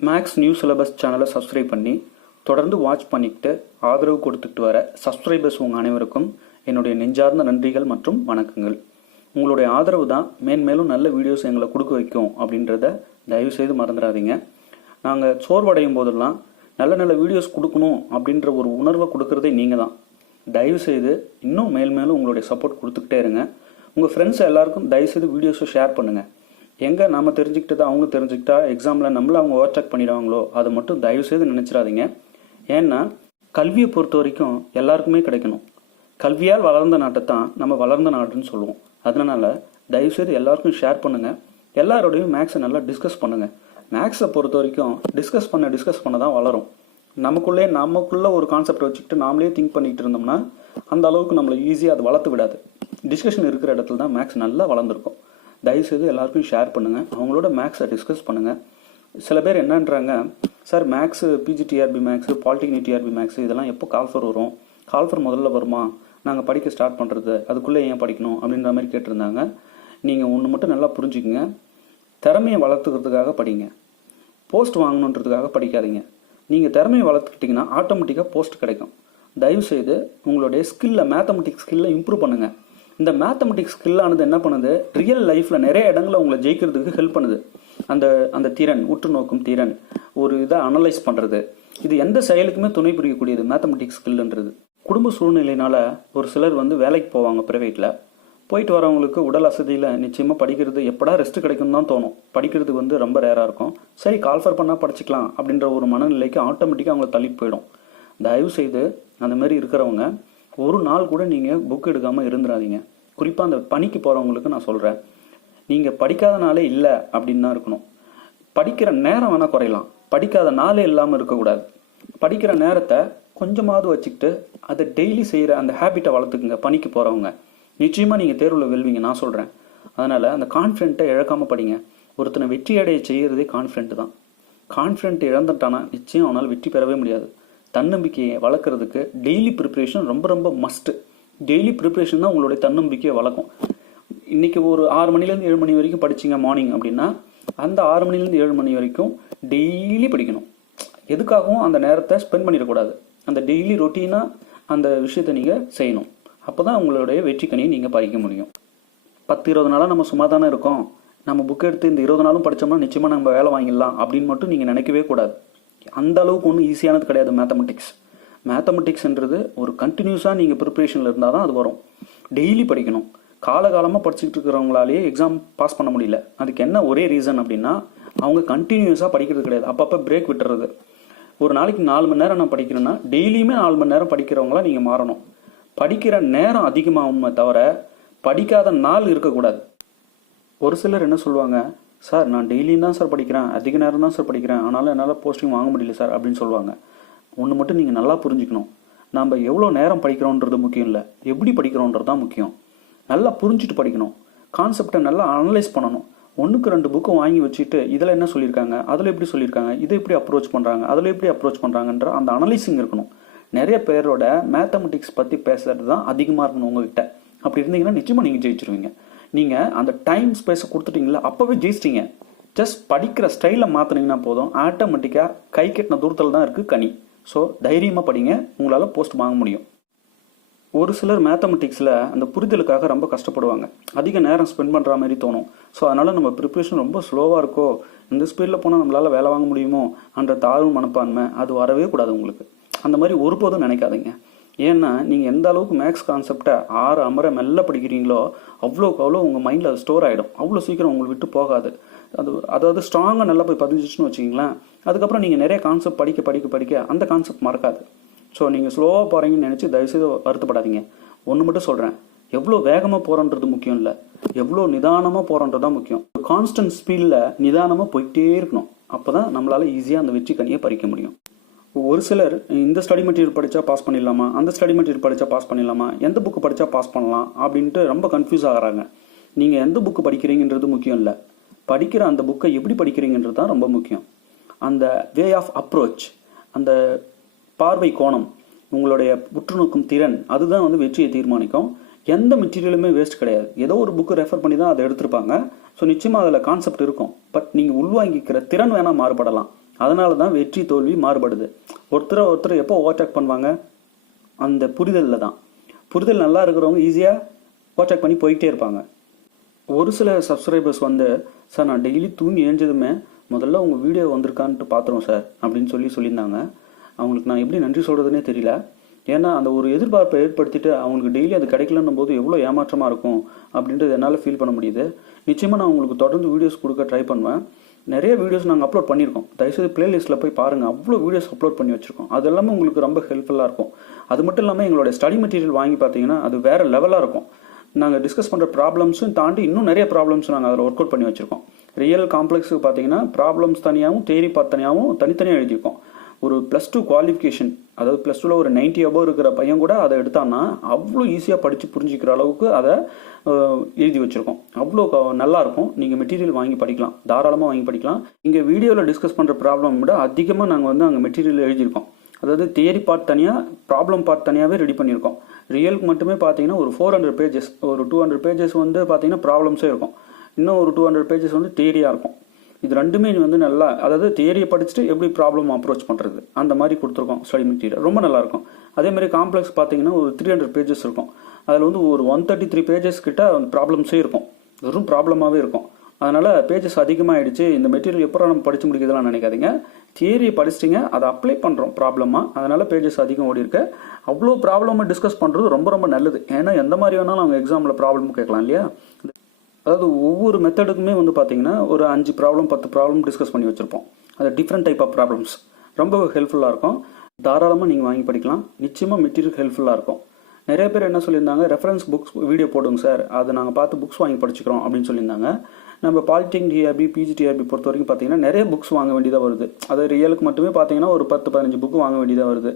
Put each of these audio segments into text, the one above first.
Maths new syllabus சேனலை subscribe பண்ணி தொடர்ந்து வாட்ச் பண்ணிக்கிட்டு ஆதரவு கொடுத்துட்டு வர சப்ஸ்கிரைபர்ஸ் உங்கள் அனைவருக்கும் என்னுடைய நெஞ்சார்ந்த நன்றிகள் மற்றும் வணக்கங்கள். உங்களுடைய ஆதரவு தான் மேன்மேலும் நல்ல வீடியோஸ் எங்களை கொடுக்க வைக்கும் அப்படின்றத தயவுசெய்து மறந்துடாதீங்க. நாங்கள் சோர்வடையும் போதெல்லாம் நல்ல நல்ல வீடியோஸ் கொடுக்கணும் அப்படின்ற ஒரு உணர்வை கொடுக்கறதே நீங்கள் தான். தயவுசெய்து இன்னும் மேல்மேலும் உங்களுடைய சப்போர்ட் கொடுத்துக்கிட்டே இருங்க. உங்கள் ஃப்ரெண்ட்ஸ் எல்லாருக்கும் தயவுசெய்து வீடியோஸை ஷேர் பண்ணுங்கள். எங்கே நம்ம தெரிஞ்சுக்கிட்டதை அவங்க தெரிஞ்சுக்கிட்டா எக்ஸாமில் நம்மள அவங்க ஓவர்டேக் பண்ணிடுவாங்களோ அதை மட்டும் தயவுசெய்து நினச்சிடாதீங்க. ஏன்னா கல்வியை பொறுத்த வரைக்கும் எல்லாருக்குமே கிடைக்கணும். கல்வியால் வளர்ந்த நாட்டை தான் நம்ம வளர்ந்த நாடுன்னு சொல்லுவோம். அதனால தயவுசெய்து எல்லாருக்கும் ஷேர் பண்ணுங்கள். எல்லாரோடையும் மேக்ஸை நல்லா டிஸ்கஸ் பண்ணுங்கள். மேக்ஸை பொறுத்த வரைக்கும் டிஸ்கஸ் பண்ண தான் வளரும். நமக்குள்ளே ஒரு கான்செப்டை வச்சுக்கிட்டு நாமளே திங்க் பண்ணிக்கிட்டு இருந்தோம்னா அந்த அளவுக்கு நம்மளை ஈஸியாக அது வளர்த்து விடாது. டிஸ்கஷன் இருக்கிற இடத்துல தான் மேக்ஸ் நல்லா வளர்ந்துருக்கும். தயவுசெய்து எல்லாருக்கும் ஷேர் பண்ணுங்கள். அவங்களோட மேக்ஸை டிஸ்கஸ் பண்ணுங்கள். சில பேர் என்னன்றாங்க, sir maths PGTRB maths polytechnic TRB maths இதெல்லாம் எப்போ கால்ஃபர் வரும், கால்ஃபர் முதல்ல வருமா, நாங்கள் படிக்க ஸ்டார்ட் பண்ணுறது அதுக்குள்ளே ஏன் படிக்கணும் அப்படின்ற மாதிரி கேட்டிருந்தாங்க. நீங்கள் ஒன்று மட்டும் நல்லா புரிஞ்சுக்குங்க. திறமையை வளர்த்துக்கிறதுக்காக படிங்க, போஸ்ட் வாங்கணுன்றதுக்காக படிக்காதீங்க. நீங்கள் திறமையை வளர்த்துக்கிட்டிங்கன்னா ஆட்டோமேட்டிக்காக போஸ்ட் கிடைக்கும். தயவுசெய்து உங்களுடைய மேத்தமெட்டிக்ஸ் ஸ்கில்லை இம்ப்ரூவ் பண்ணுங்கள். இந்த மேத்தமெட்டிக்ஸ் ஸ்கில்லானது என்ன பண்ணுது, ரியல் லைஃப்பில் நிறைய இடங்களில் உங்களை ஜெயிக்கிறதுக்கு ஹெல்ப் பண்ணுது. அந்த திறன், உற்று நோக்கும் திறன், ஒரு இதை அனலைஸ் பண்ணுறது, இது எந்த செயலுக்குமே துணை புரியக்கூடியது மேத்தமெட்டிக்ஸ் ஸ்கில்ன்றது. குடும்ப சூழ்நிலையினால ஒரு சிலர் வேலைக்கு போவாங்க ப்ரைவேட்டில். போயிட்டு வரவங்களுக்கு உடல் அசதியில் நிச்சயமாக படிக்கிறது எப்படா ரெஸ்ட் கிடைக்கும் தான் தோணும். படிக்கிறது ரொம்ப ரேராக இருக்கும். சரி கால்ஃபர் பண்ணால் படிச்சுக்கலாம் அப்படின்ற ஒரு மனநிலைக்கு ஆட்டோமேட்டிக்காக அவங்கள தள்ளிட்டு போயிடும். தயவுசெய்து அந்த மாதிரி இருக்கிறவங்க ஒரு நாள் கூட நீங்கள் புக் எடுக்காமல் இருந்துடாதீங்க. குறிப்பாக அந்த பணிக்கு போகிறவங்களுக்கு நான் சொல்கிறேன், நீங்கள் படிக்காத நாளே இல்லை அப்படின்னு தான் இருக்கணும். படிக்கிற நேரம் வேணால் குறையலாம், படிக்காத நாளே இல்லாமல் இருக்கக்கூடாது. படிக்கிற நேரத்தை கொஞ்சமாவது வச்சுக்கிட்டு அதை டெய்லி செய்கிற அந்த ஹேபிட்டை வளர்த்துக்குங்க. பணிக்கு போகிறவங்க நிச்சயமாக நீங்கள் தேர்வில் வெல்வீங்க நான் சொல்கிறேன். அதனால் அந்த கான்ஃபிடென்ட்டை இழக்காமல் படிங்க. ஒருத்தனை வெற்றி அடைய செய்கிறதே கான்ஃபிடென்ட் தான். கான்ஃபிடென்ட் இழந்துட்டானா நிச்சயம் அவனால் வெற்றி பெறவே முடியாது. தன்னம்பிக்கையை வளர்க்குறதுக்கு டெய்லி ப்ரிப்ரேஷன் ரொம்ப மஸ்ட்டு. டெய்லி ப்ரிப்ரேஷன் தான் உங்களுடைய தன்னம்பிக்கையை வளர்க்கும். இன்றைக்கி ஒரு 6 மணிலேருந்து 7 மணி வரைக்கும் படிச்சிங்க மார்னிங் அப்படின்னா அந்த 6 மணிலேருந்து 7 மணி வரைக்கும் டெய்லி படிக்கணும். எதுக்காகவும் அந்த நேரத்தை ஸ்பெண்ட் பண்ணிடக்கூடாது. அந்த டெய்லி ரொட்டீனாக அந்த விஷயத்தை நீங்கள் செய்யணும். அப்போ தான் உங்களுடைய வெற்றி கனியை நீங்கள் பறிக்க முடியும். 10-20 நாளாக நம்ம சும்மா தானே இருக்கோம், நம்ம புக் எடுத்து இந்த 20 நாளும் படித்தோம்னா நிச்சயமாக நம்ம வேலை வாங்கிடலாம் அப்படின்னு மட்டும் நீங்கள் நினைக்கவே கூடாது. அந்த அளவுக்கு ஒன்றும் ஈஸியானது கிடையாது மேத்தமெட்டிக்ஸ்ன்றது. ஒரு கண்டினியூஸாக நீங்கள் ப்ரிப்ரேஷனில் இருந்தால் தான் அது வரும். டெய்லி படிக்கணும். காலகாலமாக படிச்சுட்டு இருக்கிறவங்களாலேயே எக்ஸாம் பாஸ் பண்ண முடியல. அதுக்கு என்ன ஒரே ரீசன் அப்படின்னா அவங்க கண்டினியூஸாக படிக்கிறது கிடையாது, அப்பப்போ பிரேக் விட்டுறது. ஒரு நாளைக்கு 4 மணி நேரம் நான் படிக்கிறேன்னா டெய்லியுமே 4 மணி நேரம் படிக்கிறவங்களா நீங்கள் மாறணும். படிக்கிற நேரம் அதிகமாகுமே தவிர படிக்காத நாள் இருக்கக்கூடாது. ஒரு சிலர் என்ன சொல்லுவாங்க, சார் நான் டெய்லியும் தான் சார் படிக்கிறேன், அதிக நேரம் தான் சார் படிக்கிறேன், ஆனாலும் என்னால் போஸ்டிங் வாங்க முடியல சார் அப்படின்னு சொல்லுவாங்க. ஒன்று மட்டும் நீங்கள் நல்லா புரிஞ்சுக்கணும், நம்ம எவ்வளோ நேரம் படிக்கிறோன்றது முக்கியம் இல்லை, எப்படி படிக்கிறோன்றது தான் முக்கியம். நல்லா புரிஞ்சுட்டு படிக்கணும். கான்செப்டை நல்லா அனலைஸ் பண்ணணும். 1-2 புக்கு வாங்கி வச்சுட்டு இதில் என்ன சொல்லியிருக்காங்க, அதில் எப்படி சொல்லியிருக்காங்க, இதை எப்படி அப்ரோச் பண்ணுறாங்க, அதில் எப்படி அப்ரோச் பண்ணுறாங்கன்ற அந்த அனலைசிங் இருக்கணும். நிறைய பேரோட மேத்தமெட்டிக்ஸ் பற்றி பேசுறது தான் அதிகமாக இருக்கணும் உங்ககிட்ட. அப்படி இருந்தீங்கன்னா நிச்சயமாக நீங்கள் ஜெயிச்சிருவீங்க. நீங்கள் அந்த டைம் ஸ்பேஸை கொடுத்துட்டீங்களா அப்போவே ஜெயிச்சிட்டீங்க. ஜஸ்ட் படிக்கிற ஸ்டைலை மாற்றினீங்கன்னா போதும், ஆட்டோமேட்டிக்காக கை கட்டின தூரத்தில் தான் இருக்குது கனி. ஸோ தைரியமாக படிங்க, உங்களால் போஸ்ட் வாங்க முடியும். ஒரு சிலர் மேத்தமெட்டிக்ஸில் அந்த புரிதலுக்காக ரொம்ப கஷ்டப்படுவாங்க, அதிக நேரம் ஸ்பெண்ட் பண்ணுற மாதிரி தோணும். ஸோ அதனால் நம்ம ப்ரிப்ரேஷன் ரொம்ப ஸ்லோவாக இருக்கோ, இந்த ஸ்பீடில் போனால் நம்மளால் வேலை வாங்க முடியுமோ என்ற தாழ்வு மனப்பான்மை அது வரவே கூடாது உங்களுக்கு. அந்த மாதிரி ஒருபோதும் நினைக்காதீங்க. ஏன்னா நீங்கள் எந்த அளவுக்கு மேக்ஸ் கான்செப்டை அமர மெல்ல படிக்கிறீங்களோ அவ்வளோக்கு அவ்வளோ உங்கள் மைண்டில் அது ஸ்டோர் ஆகிடும். அவ்வளோ சீக்கிரம் உங்களுக்கு விட்டு போகாது. அதாவது ஸ்ட்ராங்காக நல்லா போய் பதிஞ்சிச்சுன்னு வச்சிங்களேன். அதுக்கப்புறம் நீங்கள் நிறைய கான்செப்ட் படிக்க அந்த கான்செப்ட் மறக்காது. ஸோ நீங்கள் ஸ்லோவாக போகிறீங்கன்னு நினச்சி தயவுசெய்து வருத்தப்படாதீங்க. ஒன்று மட்டும் சொல்கிறேன், எவ்வளோ வேகமாக போகிறோன்றது முக்கியம் இல்லை, எவ்வளோ நிதானமாக போகிறோன்றது தான் முக்கியம். கான்ஸ்டன்ட் ஸ்பீடில் நிதானமாக போயிட்டே இருக்கணும். அப்போ தான் நம்மளால் ஈஸியாக அந்த வெற்றி கனியை பறிக்க முடியும். ஒரு சிலர் இந்த ஸ்டடி மெட்டீரியல் படித்தா பாஸ் பண்ணிடலாமா, அந்த ஸ்டடி மெட்டீரியல் படித்தா பாஸ் பண்ணிடலாமா, எந்த புக்கு படித்தா பாஸ் பண்ணலாம் அப்படின்ட்டு ரொம்ப கன்ஃபியூஸ் ஆகிறாங்க. நீங்கள் எந்த புக்கு படிக்கிறீங்கன்றது முக்கியம் இல்லை, படிக்கிற அந்த புக்கை எப்படி படிக்கிறீங்கன்றது தான் ரொம்ப முக்கியம். அந்த வே ஆஃப் அப்ரோச், அந்த பார்வை கோணம், உங்களுடைய உற்றுநோக்கும் திறன், அதுதான் வெற்றியை தீர்மானிக்கும். எந்த மெட்டீரியலுமே வேஸ்ட் கிடையாது. ஏதோ ஒரு புக்கு ரெஃபர் பண்ணி தான் அதை எடுத்திருப்பாங்க. ஸோ நிச்சயமாக அதில் கான்செப்ட் இருக்கும். பட் நீங்கள் உள்வாங்கிக்கிற திறன் வேணால் மாறுபடலாம். அதனால தான் வெற்றி தோல்வி மாறுபடுது. ஒருத்தர் எப்போ ஓவர்டேக் பண்ணுவாங்க, அந்த புரிதலில் தான். புரிதல் நல்லா இருக்கிறவங்க ஈஸியாக ஓவர்டேக் பண்ணி போய்கிட்டே இருப்பாங்க. ஒரு சில சப்ஸ்கிரைபர்ஸ் வந்து, சார் நான் டெய்லி தூங்கி எழுஞ்சதுமே முதல்ல உங்கள் வீடியோ வந்திருக்கான்ட்டு பார்த்துருவோம் சார் அப்படின்னு சொல்லியிருந்தாங்க. அவங்களுக்கு நான் எப்படி நன்றி சொல்கிறதுனே தெரியல. ஏன்னா அந்த ஒரு எதிர்பார்ப்பை ஏற்படுத்திட்டு அவங்களுக்கு டெய்லி அது கிடைக்கலன்னும் போது எவ்வளோ ஏமாற்றமாக இருக்கும் அப்படின்றது என்னால் ஃபீல் பண்ண முடியுது. நிச்சயமாக நான் உங்களுக்கு தொடர்ந்து வீடியோஸ் கொடுக்க ட்ரை பண்ணுவேன். நிறைய வீடியோஸ் நாங்கள் அப்லோட் பண்ணியிருக்கோம். தயவுசெய்து பிளேலிஸ்ட்டில் போய் பாருங்கள், அவ்வளோ வீடியோஸ் அப்லோட் பண்ணி வச்சுருக்கோம். அது எல்லாமே உங்களுக்கு ரொம்ப ஹெல்ப்ஃபுல்லாக இருக்கும். அது மட்டும் இல்லாமல் எங்களோட ஸ்டடி மெட்டீரியல் வாங்கி பார்த்தீங்கன்னா அது வேறு லெவலாக இருக்கும். நாங்கள் டிஸ்கஸ் பண்ணுற ப்ராப்ளம்ஸும் தாண்டி இன்னும் நிறைய ப்ராப்ளம்ஸ் நாங்கள் அதில் ஒர்க் அவுட் பண்ணி வச்சுருக்கோம். ரியல் காம்ப்ளெக்ஸுக்கு பார்த்தீங்கன்னா ப்ராப்ளம்ஸ் தனியாகவும் தியரி பார்ட் தனியாகவும் தனித்தனியாக எழுதியிருக்கோம். ஒரு +2 குவாலிஃபிகேஷன், அதாவது +2ல் ஒரு 90 above இருக்கிற பையன் கூட அதை எடுத்தான்னா அவ்வளோ ஈஸியாக படித்து புரிஞ்சிக்கிற அளவுக்கு அதை எழுதி வச்சுருக்கோம். அவ்வளோ நல்லாயிருக்கும். நீங்கள் மெட்டீரியல் வாங்கி படிக்கலாம், தாராளமாக வாங்கி படிக்கலாம். இங்கே வீடியோவில் டிஸ்கஸ் பண்ணுற ப்ராப்ளம் விட அதிகமாக நாங்கள் வந்து அங்கே மெட்டீரியல் எழுதியிருக்கோம். அதாவது தியரி பார்ட் தனியாக, ப்ராப்ளம் பார்ட் தனியாகவே ரெடி பண்ணியிருக்கோம். ரியலுக்கு மட்டுமே பார்த்தீங்கன்னா ஒரு 400 pages, ஒரு 200 pages வந்து பார்த்தீங்கன்னா ப்ராப்ளம்ஸே இருக்கும். இன்னும் ஒரு 200 pages வந்து தியரியாக இருக்கும். இது ரெண்டுமே வந்து நல்லா, அதாவது தியரியை படிச்சுட்டு எப்படி ப்ராப்ளம் அப்ரோச் பண்ணுறது அந்த மாதிரி கொடுத்துருக்கோம். ஸ்டடி மெட்டீரியல் ரொம்ப நல்லாயிருக்கும். அதேமாதிரி காம்ப்ளெக்ஸ் பார்த்தீங்கன்னா ஒரு 300 pages இருக்கும். அதில் வந்து ஒரு 133 pages கிட்ட ப்ராப்ளம்ஸே இருக்கும், வெறும் ப்ராப்ளமாகவே இருக்கும். அதனால் பேஜஸ் அதிகமாகிடுச்சு, இந்த மெட்டீரியல் எப்போ நம்ம படித்து முடிக்கிறதுலாம் நினைக்காதீங்க. தியரியை படிச்சிட்டிங்க, அதை அப்ளை பண்ணுறோம் ப்ராப்ளமாக, அதனால் பேஜஸ் அதிகம் ஓடி இருக்கு. அவ்வளோ ப்ராப்ளமாக டிஸ்கஸ் பண்ணுறது ரொம்ப ரொம்ப நல்லது. ஏன்னா எந்த மாதிரி வேணாலும் அவங்க எக்ஸாமில் ப்ராப்ளம் கேட்கலாம் இல்லையா. அதாவது ஒவ்வொரு மெத்தடுக்குமே வந்து பார்த்தீங்கன்னா ஒரு 5 ப்ராப்ளம் 10 ப்ராப்ளம் டிஸ்கஸ் பண்ணி வச்சுருப்போம். அது டிஃப்ரெண்ட் டைப் ஆஃப் ப்ராப்ளம்ஸ் ரொம்ப ஹெல்ப்ஃபுல்லாக இருக்கும். தாராளமாக நீங்கள் வாங்கி படிக்கலாம். நிச்சயமாக மெட்டீரியல் ஹெல்ப்ஃபுல்லாக இருக்கும். நிறைய பேர் என்ன சொல்லியிருந்தாங்க, ரெஃபரன்ஸ் புக்ஸ் வீடியோ போடுங்க சார், அதை நாங்கள் பார்த்து புக்ஸ் வாங்கி படிச்சுக்கிறோம் அப்படின்னு சொல்லியிருந்தாங்க. நம்ம பாலிடெக்னிக் டிஆர்பி, பிஜிடிஆர்பி பொறுத்த வரைக்கும் பார்த்தீங்கன்னா நிறைய புக்ஸ் வாங்க வேண்டியதாக வருது. அது ரியலுக்கு மட்டுமே பார்த்தீங்கன்னா ஒரு 10-15 புக்கு வாங்க வேண்டியதாக வருது.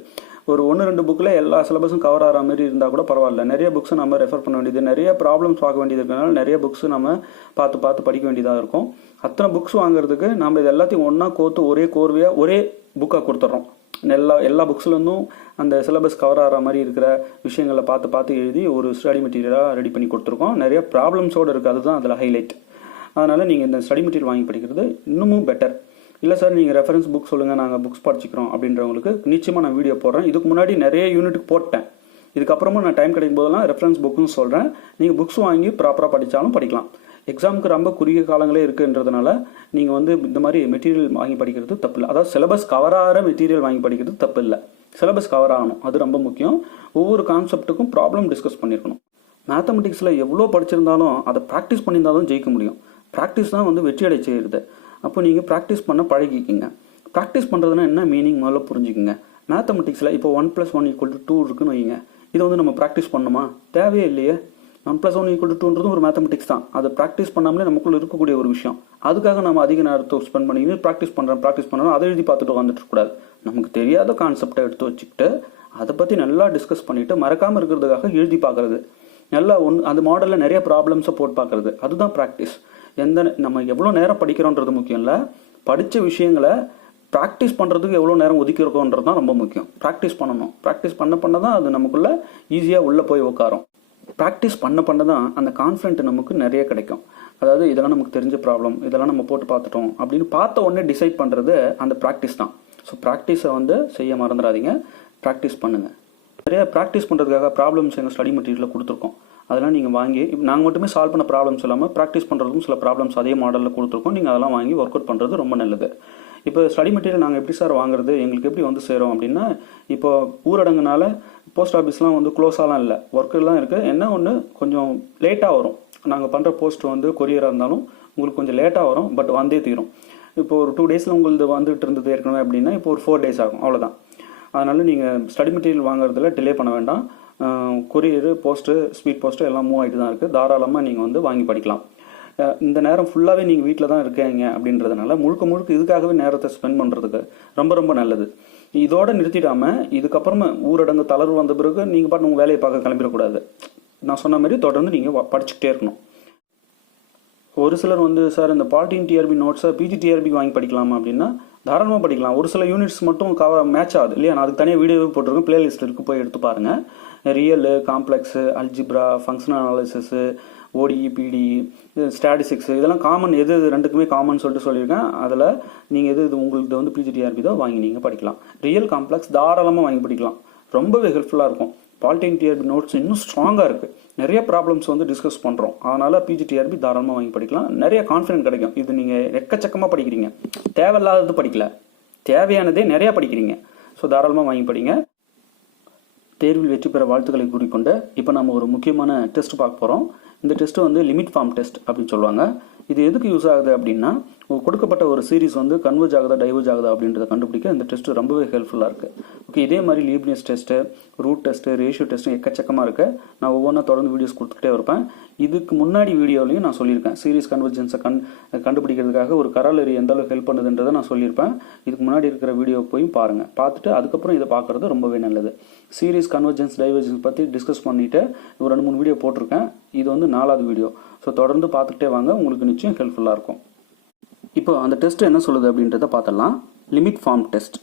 ஒரு 1-2 புக்கில் எல்லா சிலபஸும் கவர் ஆகிற மாதிரி இருந்தால் கூட பரவாயில்ல. நிறைய புக்ஸை நம்ம ரெஃபர் பண்ண வேண்டியது, நிறைய ப்ராப்ளம்ஸ் பார்க்க வேண்டியது இருக்கிறனால நிறைய புக்ஸ் நம்ம பார்த்து படிக்க வேண்டியதாக இருக்கும். அத்தனை புக்ஸ் வாங்குறதுக்கு நம்ம இது எல்லாத்தையும் ஒன்றா கோர்த்து ஒரே கோர்வையாக ஒரே புக்காக கொடுத்துட்றோம். எல்லா புக்ஸ்லேருந்தும் அந்த சிலபஸ் கவர் ஆகிற மாதிரி இருக்கிற விஷயங்களை பார்த்து எழுதி ஒரு ஸ்டடி மெட்டீரியலாக ரெடி பண்ணி கொடுத்துருக்கோம். நிறைய ப்ராப்ளம்ஸோடு இருக்குது, அதுதான் அதில் ஹைலைட். அதனால் நீங்கள் இந்த ஸ்டடி மெட்டீரியல் வாங்கி படிக்கிறது இன்னமும் பெட்டர். இல்லை சார் நீங்கள் ரெஃபரன்ஸ் புக் சொல்லுங்கள், நாங்கள் புக்ஸ் படிச்சிக்கிறோம் அப்படின்றவங்களுக்கு நிச்சயமாக நான் வீடியோ போடுறேன். இதுக்கு முன்னாடி நிறைய யூனிட்டுக்கு போட்டேன். இதுக்கப்புறமா நான் டைம் கிடைக்கும் போதெல்லாம் ரெஃபரன்ஸ் புக்குன்னு சொல்கிறேன். நீங்கள் புக்ஸ் வாங்கி ப்ராப்பராக படித்தாலும் படிக்கலாம். எக்ஸாமுக்கு ரொம்ப குறுகிய காலங்களே இருக்குன்றதுனால நீங்கள் வந்து இந்த மாதிரி மெட்டீரியல் வாங்கி படிக்கிறது தப்பு இல்லை. அதாவது சிலபஸ் கவர் ஆகிற மெட்டீரியல் வாங்கி படிக்கிறது தப்பு இல்லை. சிலபஸ் கவர் ஆகணும், அது ரொம்ப முக்கியம். ஒவ்வொரு கான்செப்ட்டுக்கும் ப்ராப்ளம் டிஸ்கஸ் பண்ணியிருக்கணும். மேத்தமெட்டிக்ஸில் எவ்வளோ படிச்சிருந்தாலும் அதை ப்ராக்டிஸ் பண்ணியிருந்தால் தான் ஜெயிக்க முடியும். ப்ராக்டிஸ் தான் வந்து வெற்றி அடை செய்கிறது. அப்போ நீங்கள் ப்ராக்டிஸ் பண்ண பழகிக்கிங்க. ப்ராக்டிஸ் பண்ணுறதுனா என்ன மீனிங் முதல்ல புரிஞ்சுக்கிங்க. மேத்தமெட்டிக்ஸில் இப்போ 1 + 1 = 2 இருக்குன்னு வைங்க. இதை வந்து நம்ம ப்ராக்டிஸ் பண்ணணுமா? தேவையே இல்லையே. 1 + 1 = 2ன்றது ஒரு மேத்தமெட்டிக்ஸ் தான். அதை ப்ராக்டிஸ் பண்ணாமலே நமக்குள்ளே இருக்கக்கூடிய ஒரு விஷயம். அதுக்காக நம்ம அதிக நேரத்தை ஸ்பெண்ட் பண்ணி ப்ராக்டிஸ் பண்ணுறோம் அதை எழுதி பார்த்துட்டு வந்துட்டு இருக்கக்கூடாது. நமக்கு தெரியாத கான்செப்டை எடுத்து வச்சுக்கிட்டு அதை பற்றி நல்லா டிஸ்கஸ் பண்ணிவிட்டு மறக்காமல் இருக்கிறதுக்காக எழுதி பார்க்குறது. நல்லா அந்த மாடலில் நிறைய ப்ராப்ளம்ஸை போட்டு பார்க்குறது, அதுதான் ப்ராக்டிஸ். நம்ம எவ்வளோ நேரம் படிக்கிறோன்றது முக்கியம் இல்லை, படித்த விஷயங்களை ப்ராக்டிஸ் பண்ணுறதுக்கு எவ்வளோ நேரம் ஒதுக்கிருக்கோன்றது தான் ரொம்ப முக்கியம். ப்ராக்டிஸ் பண்ணணும். ப்ராக்டிஸ் பண்ண தான் அது நமக்குள்ளே ஈஸியாக உள்ளே போய் உட்காரும். ப்ராக்டிஸ் பண்ண தான் அந்த கான்ஃபிடென்ட் நமக்கு நிறைய கிடைக்கும். அதாவது இதெல்லாம் நமக்கு தெரிஞ்ச ப்ராப்ளம், இதெல்லாம் நம்ம போட்டு பார்த்துட்டோம் அப்படின்னு பார்த்த உடனே டிசைட் பண்ணுறது அந்த ப்ராக்டிஸ் தான். ஸோ ப்ராக்டிஸை வந்து செய்ய மறந்துடாதீங்க, ப்ராக்டிஸ் பண்ணுங்கள். நிறைய ப்ராக்டிஸ் பண்ணுறதுக்காக ப்ராப்ளம்ஸ் எங்கள் ஸ்டடி மெட்டீரியலில் கொடுத்துருக்கோம். அதெல்லாம் நீங்கள் வாங்கி, நாங்கள் மட்டுமே சால்வ் பண்ண ப்ராப்ளம்ஸ் இல்லாமல் ப்ராக்டிஸ் பண்ணுறதுக்கும் சில ப்ராப்ளம்ஸ் அதே மாடலில் கொடுத்துருக்கோம். நீங்கள் அதெல்லாம் வாங்கி ஒர்க் அவுட் பண்ணுறது ரொம்ப நல்லது. இப்போ ஸ்டடி மெட்டீரியல் நாங்கள் எப்படி சார் வாங்குறது, எங்களுக்கு எப்படி வந்து சேரும் அப்படின்னா, இப்போ ஊரடங்குனால போஸ்ட் ஆஃபீஸ்லாம் வந்து க்ளோஸாலாம் இல்லை, ஒர்க்கெல்லாம் இருக்குது. என்ன ஒன்று கொஞ்சம் லேட்டாக வரும். நாங்கள் பண்ணுற போஸ்ட் வந்து கொரியராக இருந்தாலும் உங்களுக்கு கொஞ்சம் லேட்டாக வரும், பட் வந்தே தீரும். இப்போ ஒரு 2 days உங்களுக்கு வந்துட்டு இருந்தது ஏற்கனவே அப்படின்னா இப்போ ஒரு 4 days ஆகும், அவ்வளோதான். அதனால் நீங்கள் ஸ்டடி மெட்டீரியல் வாங்குறதுல டிலே பண்ண வேண்டாம். கொரியரு, போஸ்ட்டு, ஸ்பீட் போஸ்ட்டு எல்லாம் மூவ் ஆகிட்டு தான் இருக்குது. தாராளமாக நீங்கள் வந்து வாங்கி படிக்கலாம். இந்த நேரம் ஃபுல்லாகவே நீங்கள் வீட்டில் தான் இருக்கீங்க அப்படின்றதுனால முழுக்க இதுக்காகவே நேரத்தை ஸ்பெண்ட் பண்ணுறதுக்கு ரொம்ப ரொம்ப நல்லது. இதோடு நிறுத்திடாமல் இதுக்கப்புறமா ஊரடங்கு தளர்வு வந்த பிறகு நீங்கள் பாட்டு உங்கள் வேலையை பார்க்க கிளம்பிடக்கூடாது. நான் சொன்ன மாதிரி தொடர்ந்து நீங்கள் படிச்சுக்கிட்டே இருக்கணும். ஒரு சிலர் வந்து சார் இந்த பாலிடெக்னிக் டிஆர்பி நோட்ஸை பிஜிடிஆர்பி வாங்கி படிக்கலாமா அப்படின்னா தாராளமாக படிக்கலாம். ஒரு சில யூனிட்ஸ் மட்டும் மேட்ச் ஆகுது இல்லையா, நான் அதுக்கு தனியாக வீடியோவே போட்டிருக்கேன், பிளேலிஸ்ட் இருக்குது, போய் எடுத்து பாருங்கள். Real, complex, algebra, functional analysis, ஓடிஇ PDE statistics இதெல்லாம் காமன், எது ரெண்டுக்குமே காமன் சொல்லியிருக்கேன். அதில் நீங்கள் எது உங்களுக்கு வந்து பிஜிடிஆர்பி தான் வாங்கி நீங்கள் படிக்கலாம். ரியல் காம்ப்ளெக்ஸ் தாராளமாக வாங்கி படிக்கலாம், ரொம்பவே ஹெல்ப்ஃபுல்லாக இருக்கும். பாலிடெக்னிக் டிஆர்பி நோட்ஸ் இன்னும் ஸ்ட்ராங்காக இருக்குது, நிறைய ப்ராப்ளம்ஸ் வந்து டிஸ்கஸ் பண்ணுறோம். அதனால் பிஜிடிஆர்பி தாராளமாக வாங்கி படிக்கலாம், நிறைய கான்ஃபிடென்ட் கிடைக்கும். இது நீங்கள் எக்கச்சக்கமாக படிக்கிறீங்க, தேவையில்லாதது படிக்கல, தேவையானதே நிறையா படிக்கிறீங்க. ஸோ தாராளமாக வாங்கி படிங்க. தேர்வில் வெற்றி பெற வாழ்த்துக்களை கூறிக்கொண்டு இப்போ நம்ம ஒரு முக்கியமான டெஸ்ட் பார்க்க போகிறோம். இந்த டெஸ்ட்டு வந்து லிமிட் ஃபார்ம் டெஸ்ட் அப்படின்னு சொல்லுவாங்க. இது எதுக்கு யூஸ் ஆகுது அப்படின்னா, கொடுக்கப்பட்ட ஒரு சீரிஸ் வந்து கன்வர்ஜ் ஆகுதா டைவர்ஜ் ஆகுதா அப்படின்றத கண்டுபிடிக்க இந்த டெஸ்ட் ரொம்பவே ஹெல்ப்ஃபுல்லாக இருக்குது. ஓகே, இதே மாதிரி Leibniz test, root test, ratio test எக்கச்சக்கமாக இருக்குது. நான் ஒவ்வொன்றா தொடர்ந்து வீடியோஸ் கொடுத்துக்கிட்டே இருப்பேன். இதுக்கு முன்னாடி வீடியோலையும் நான் சொல்லியிருக்கேன், சீரிஸ் கன்வர்ஜென்ஸை கண்டுபிடிக்கிறதுக்காக ஒரு கராலரி எந்த அளவுக்கு ஹெல்ப் பண்ணுதுன்றதை நான் சொல்லியிருப்பேன். இதுக்கு முன்னாடி இருக்கிற வீடியோ போய் பாருங்கள், பார்த்துட்டு அதுக்கப்புறம் இதை பார்க்குறது ரொம்பவே நல்லது. சீரிஸ் கன்வர்ஜென்ஸ் டைவர்ஜென்ஸ் பற்றி டிஸ்கஸ் பண்ணிவிட்டு ஒரு 2-3 வீடியோ போட்டிருக்கேன். இது வந்து 4வது வீடியோ. ஸோ தொடர்ந்து பார்த்துக்கிட்டே வாங்க, உங்களுக்கு நிச்சயம் ஹெல்ப்ஃபுல்லாக இருக்கும். இப்போ அந்த டெஸ்ட் என்ன சொல்லுது அப்படின்றத பார்த்துடலாம். Limit form test.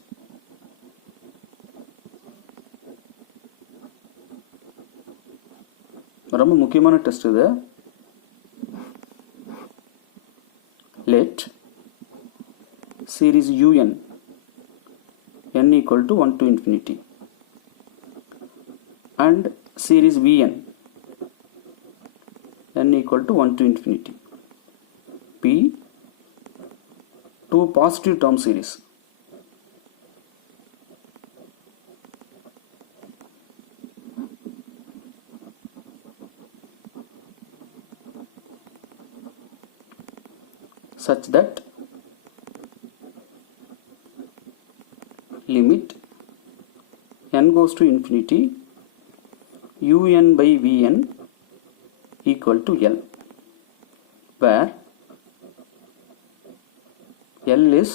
ரொம்ப முக்கியமான டெஸ்ட் இது. Let series un n equal to 1 to infinity and series vn n equal to 1 to infinity be two positive term series. Such that limit n goes to infinity un by vn equal to L, where L is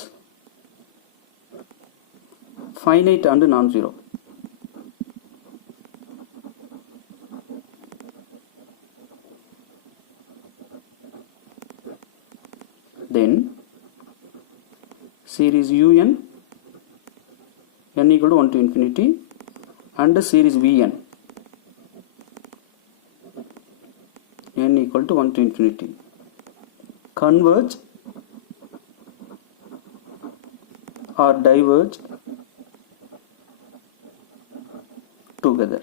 finite and non-zero. Then series un n equal to 1 to infinity and series vn n equal to 1 to infinity converge or diverge together.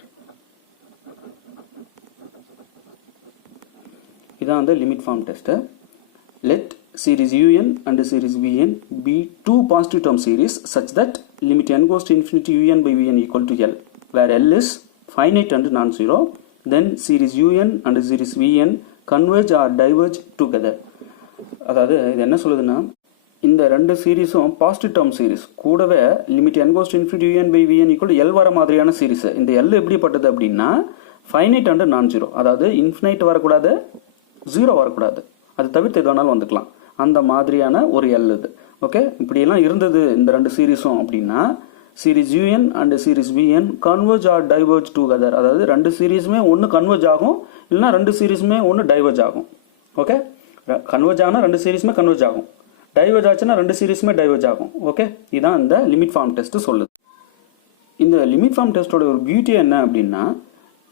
இதான் அந்த limit form test. Let series un and series vn be two positive term series such that limit n goes to infinity un by vn equal to L, where L is finite and non-zero. Then series un and series vn converge or diverge together. அதாவது இது என்ன சொல்லுதுன்னா, இந்த ரெண்டு சீரிஸும் positive term series, கூடவே limit n goes to infinity un by vn equal to L வர மாதிரியான series. இந்த L எப்படிப்பட்டது அப்படின்னா ஃபைனைட் அண்ட் நான் ஜீரோ, அதாவது இன்ஃபினைட் வரக்கூடாது, ஜீரோ வரக்கூடாது, அது தவிர்த்து எது வேணாலும் வந்துக்கலாம், அந்த மாதிரியான ஒரு L இது. ஓகே, இப்படியெல்லாம் இருந்தது இந்த ரெண்டு சீரிஸும் அப்படின்னா series un and series vn converge or diverge together. அதாவது ரெண்டு சீரிஸுமே ஒன்று கன்வர்ஜ் ஆகும், இல்லைனா ரெண்டு சீரிஸுமே ஒன்று டைவர்ஜ் ஆகும். ஓகே, கன்வர்ஜ் ஆனால் ரெண்டு சீரிஸுமே கன்வர்ஜ் ஆகும், டைவர்ஜ் ஆச்சுன்னா ரெண்டு சீரிஸுமே டைவர்ஜ் ஆகும். ஓகே, இதுதான் இந்த லிமிட் ஃபார்ம் டெஸ்ட் சொல்லுது. இந்த லிமிட் ஃபார்ம் டெஸ்ட்டோட ஒரு பியூட்டி என்ன அப்படின்னா,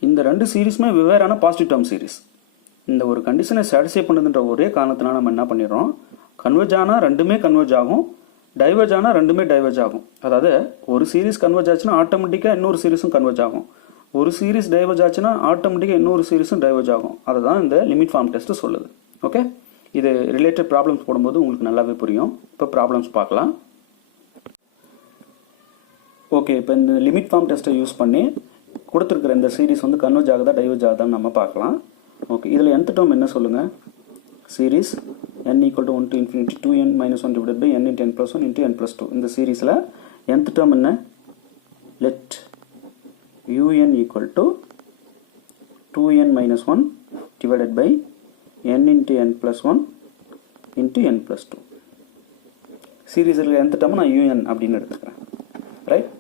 இந்த ரெண்டு சீரிஸுமே வெவ்வேறான பாசிட்டிவ் டேர்ம் சீரிஸ். இந்த ஒரு கண்டிஷனை சாட்டிஸ்ஃபை பண்ணுதுன்ற ஒரே காரணத்தினால நம்ம என்ன பண்ணிடுறோம், கன்வர்ஜ் ஆனால் ரெண்டுமே கன்வர்ஜ் ஆகும், டைவர்ஜ் ஆனால் ரெண்டுமே டைவர்ஜ் ஆகும். அதாவது ஒரு சீரிஸ் கன்வர்ஜ் ஆச்சுன்னா ஆட்டோமேட்டிக்காக இன்னொரு சீரிஸும் கன்வர்ஜ் ஆகும், ஒரு சீரிஸ் டைவர்ஜ் ஆச்சுன்னா ஆட்டோமேட்டிக்காக இன்னொரு சீரிஸும் டைவர்ஜ் ஆகும். அதுதான் இந்த லிமிட் ஃபார்ம் டெஸ்ட் சொல்லுது. ஓகே, இது ரிலேட்டட் ப்ராப்ளம்ஸ் போடும்போது உங்களுக்கு நல்லாவே புரியும். இப்போ ப்ராப்ளம்ஸ் பார்க்கலாம். ஓகே, இப்போ இந்த லிமிட் ஃபார்ம் டெஸ்ட்டை யூஸ் பண்ணி கொடுத்துருக்குற இந்த சீரிஸ் வந்து கன்வர்ஜ் ஆகுதா டைவர்ஜ் ஆகுதான்னு நம்ம பார்க்கலாம். ஓகே, இதில் nth டேர்ம் என்ன சொல்லுங்கள், series n equal to 1 to infinity 2n minus 1 divided by n into n plus 1 into n plus 2. இந்த சீரிஸில் nth டேர்ம் என்ன, let un equal to 2n minus 1 divided by n into n plus 1 into n plus 2. சீரிஸில் nth term நான் un அப்படின்னு எடுத்துக்கிறேன். Right,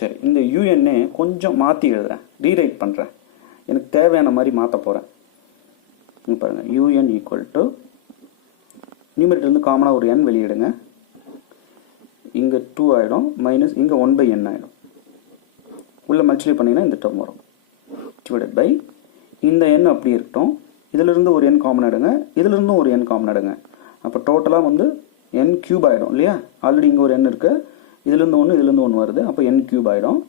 சரி, இந்த un கொஞ்சம் மாற்றி எழுதுகிறேன், ரீரைட் பண்ணுறேன், எனக்கு தேவையான மாதிரி மாற்ற போகிறேன். இங்கே பாருங்கள், un equal to நியூமரேட்டர்லேருந்து காமனாக ஒரு n வெளியிடுங்க, இங்கே 2 ஆகிடும், மைனஸ் இங்கே 1/n ஆகிடும், உள்ளே மல்டிப்ளை பண்ணிங்கன்னா இந்த டேர்ம் வரும், டிவைடட் பை இந்த n அப்படி இருக்கட்டும், இதிலிருந்து ஒரு n காமன் எடுங்க, இதிலிருந்தும் ஒரு n காமன் எடுங்க. அப்போ டோட்டலாக வந்து n கியூப் ஆகிடும் இல்லையா? ஆல்ரெடி இங்கே ஒரு n இருக்குது, இதிலிருந்து ஒன்று இதிலிருந்து ஒன்று வருது, அப்போ n கியூப் ஆகிடும்.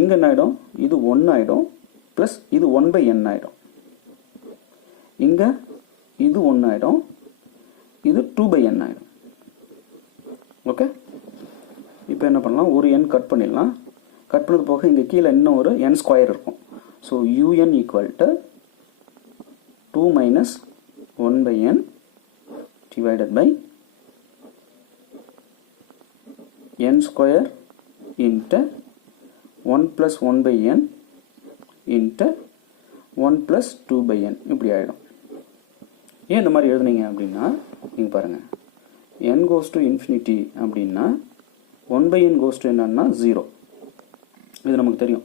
இங்கே என்ன ஆகிடும்? இது 1 ஆகிடும் ப்ளஸ் இது 1/n ஆகிடும். இங்கே இது 1 ஆகிடும், இது 2/n ஆகிடும். ஓகே, இப்போ என்ன பண்ணலாம்? ஒரு n கட் பண்ணிடலாம். கட் பண்ணது போக இங்கே கீழே இன்னும் ஒரு n ஸ்கொயர் இருக்கும். So un equal to 2 minus 1/n divided by n square into 1 plus 1/n into 1 plus 2/n இப்படி ஆகிடும். ஏன் இந்த மாதிரி எழுதுனீங்க அப்படின்னா, நீங்கள் பாருங்கள், n கோஸ் டு இன்ஃபினிட்டி அப்படின்னா 1/n கோஸ் டு என்னன்னா 0. இது நமக்கு தெரியும்.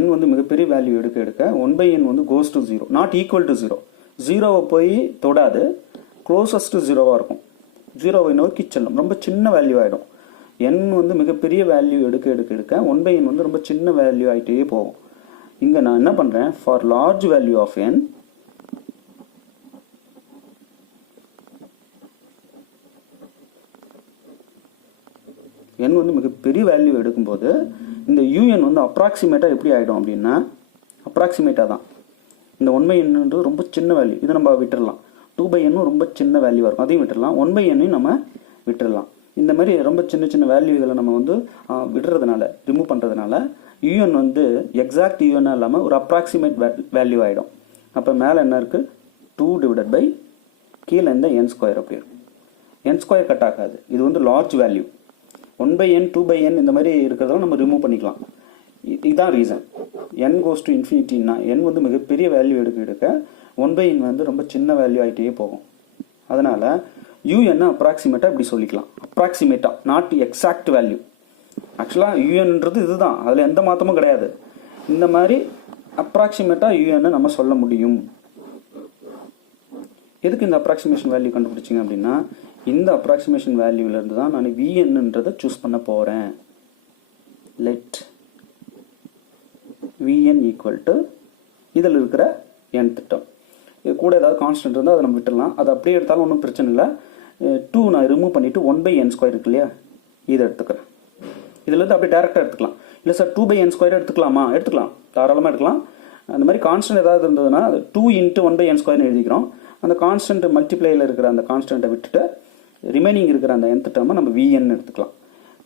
n வந்து மிகப்பெரிய வேல்யூ எடுக்க எடுக்க 1/n வந்து goes to 0, not equal to 0. 0வை போய் தொடாது, க்ளோசஸ்ட் டு 0வாக இருக்கும். 0வை நோக்கி செல்லும், ரொம்ப சின்ன வேல்யூ ஆகிடும். n வந்து மிகப்பெரிய வேல்யூ எடுக்க எடுக்க எடுக்க 1/n வந்து ரொம்ப சின்ன வேல்யூ ஆகிட்டே போகும். இங்கே நான் என்ன பண்ணுறேன்? For large value of n n வந்து மிகப்பெரிய வேல்யூ எடுக்கும்போது இந்த un வந்து அப்ராக்சிமேட்டாக எப்படி ஆகிடும் அப்படின்னா, அப்ராக்சிமேட்டாக தான். இந்த 1/nன்றது ரொம்ப சின்ன வேல்யூ, இதை நம்ம விட்டுடலாம். 2/n ரொம்ப சின்ன வேல்யூவாக இருக்கும், அதையும் விட்டுடலாம். 1/n நம்ம விட்டுடலாம். இந்த மாதிரி ரொம்ப சின்ன சின்ன வேல்யூகளை நம்ம வந்து விடுறதுனால, ரிமூவ் பண்ணுறதுனால un வந்து எக்ஸாக்ட் un இல்லாமல் ஒரு அப்ராக்சிமேட் வேல்யூ ஆகிடும். அப்போ மேலே என்ன இருக்குது? 2 டிவைடட் பை கீழே இந்த n ஸ்கொயர் அப்படி இருக்கும். n ஸ்கொயர் கட் ஆகாது, இது வந்து லார்ஜ் வேல்யூ. 1/n 2/n இந்த மாதிரி இருக்கிறதெல்லாம் நம்ம ரிமூவ் பண்ணிக்கலாம். இதுதான் ரீசன். n கோஸ் டு இன்ஃபினிட்டின்னா n வந்து மிகப்பெரிய வேல்யூ எடுக்க எடுக்க 1/n வந்து ரொம்ப சின்ன வேல்யூ ஆகிட்டே போகும். அதனால் un அப்ராக்சிமேட்டாக இப்படி சொல்லிக்கலாம். அப்ராக்சிமேட்டாக, நாட் எக்ஸாக்ட் வேல்யூ. ஆக்சுவலாக unன்றது இதுதான், அதில் எந்த மாற்றமும் கிடையாது. இந்த மாதிரி அப்ராக்சிமேட்டாக un நம்ம சொல்ல முடியும். எதுக்கு இந்த அப்ராக்சிமேஷன் வேல்யூ கண்டுபிடிச்சிங்க அப்படின்னா, இந்த அப்ராக்சிமேஷன் வேல்யூவிலேருந்து தான் நான் vnன்றதை சூஸ் பண்ண போகிறேன். லெட் vn ஈக்குவல் டு இதில் இருக்கிற nth டேர்ம். இது கூட ஏதாவது கான்ஸ்டன்ட் இருந்தால் அதை நம்ம விட்டுடலாம். அது அப்படியே எடுத்தாலும் ஒன்றும் பிரச்சனை இல்லை. 2 நான் ரிமூவ் பண்ணிவிட்டு 1/n ஸ்கொயர் இருக்கு இல்லையா, இதை எடுத்துக்கிறேன். இதிலேருந்து அப்படியே டேரெக்டாக எடுத்துக்கலாம். இல்லை சார் 2/n ஸ்கொயர் எடுத்துக்கலாமா? எடுத்துக்கலாம், தாராளமாக எடுக்கலாம். அந்த மாதிரி கான்ஸ்டன்ட் ஏதாவது இருந்ததுன்னா 2 இன்ட்டு 1/n ஸ்கொயர்னு எழுதிக்கிறோம். அந்த கான்ஸ்டன்ட் மல்டிப்ளையில் இருக்கிற அந்த கான்ஸ்டன்ட்டை விட்டுட்டு ரிமைனிங் இருக்கிற அந்த nth டேர்மை நம்ம vn எடுத்துக்கலாம்.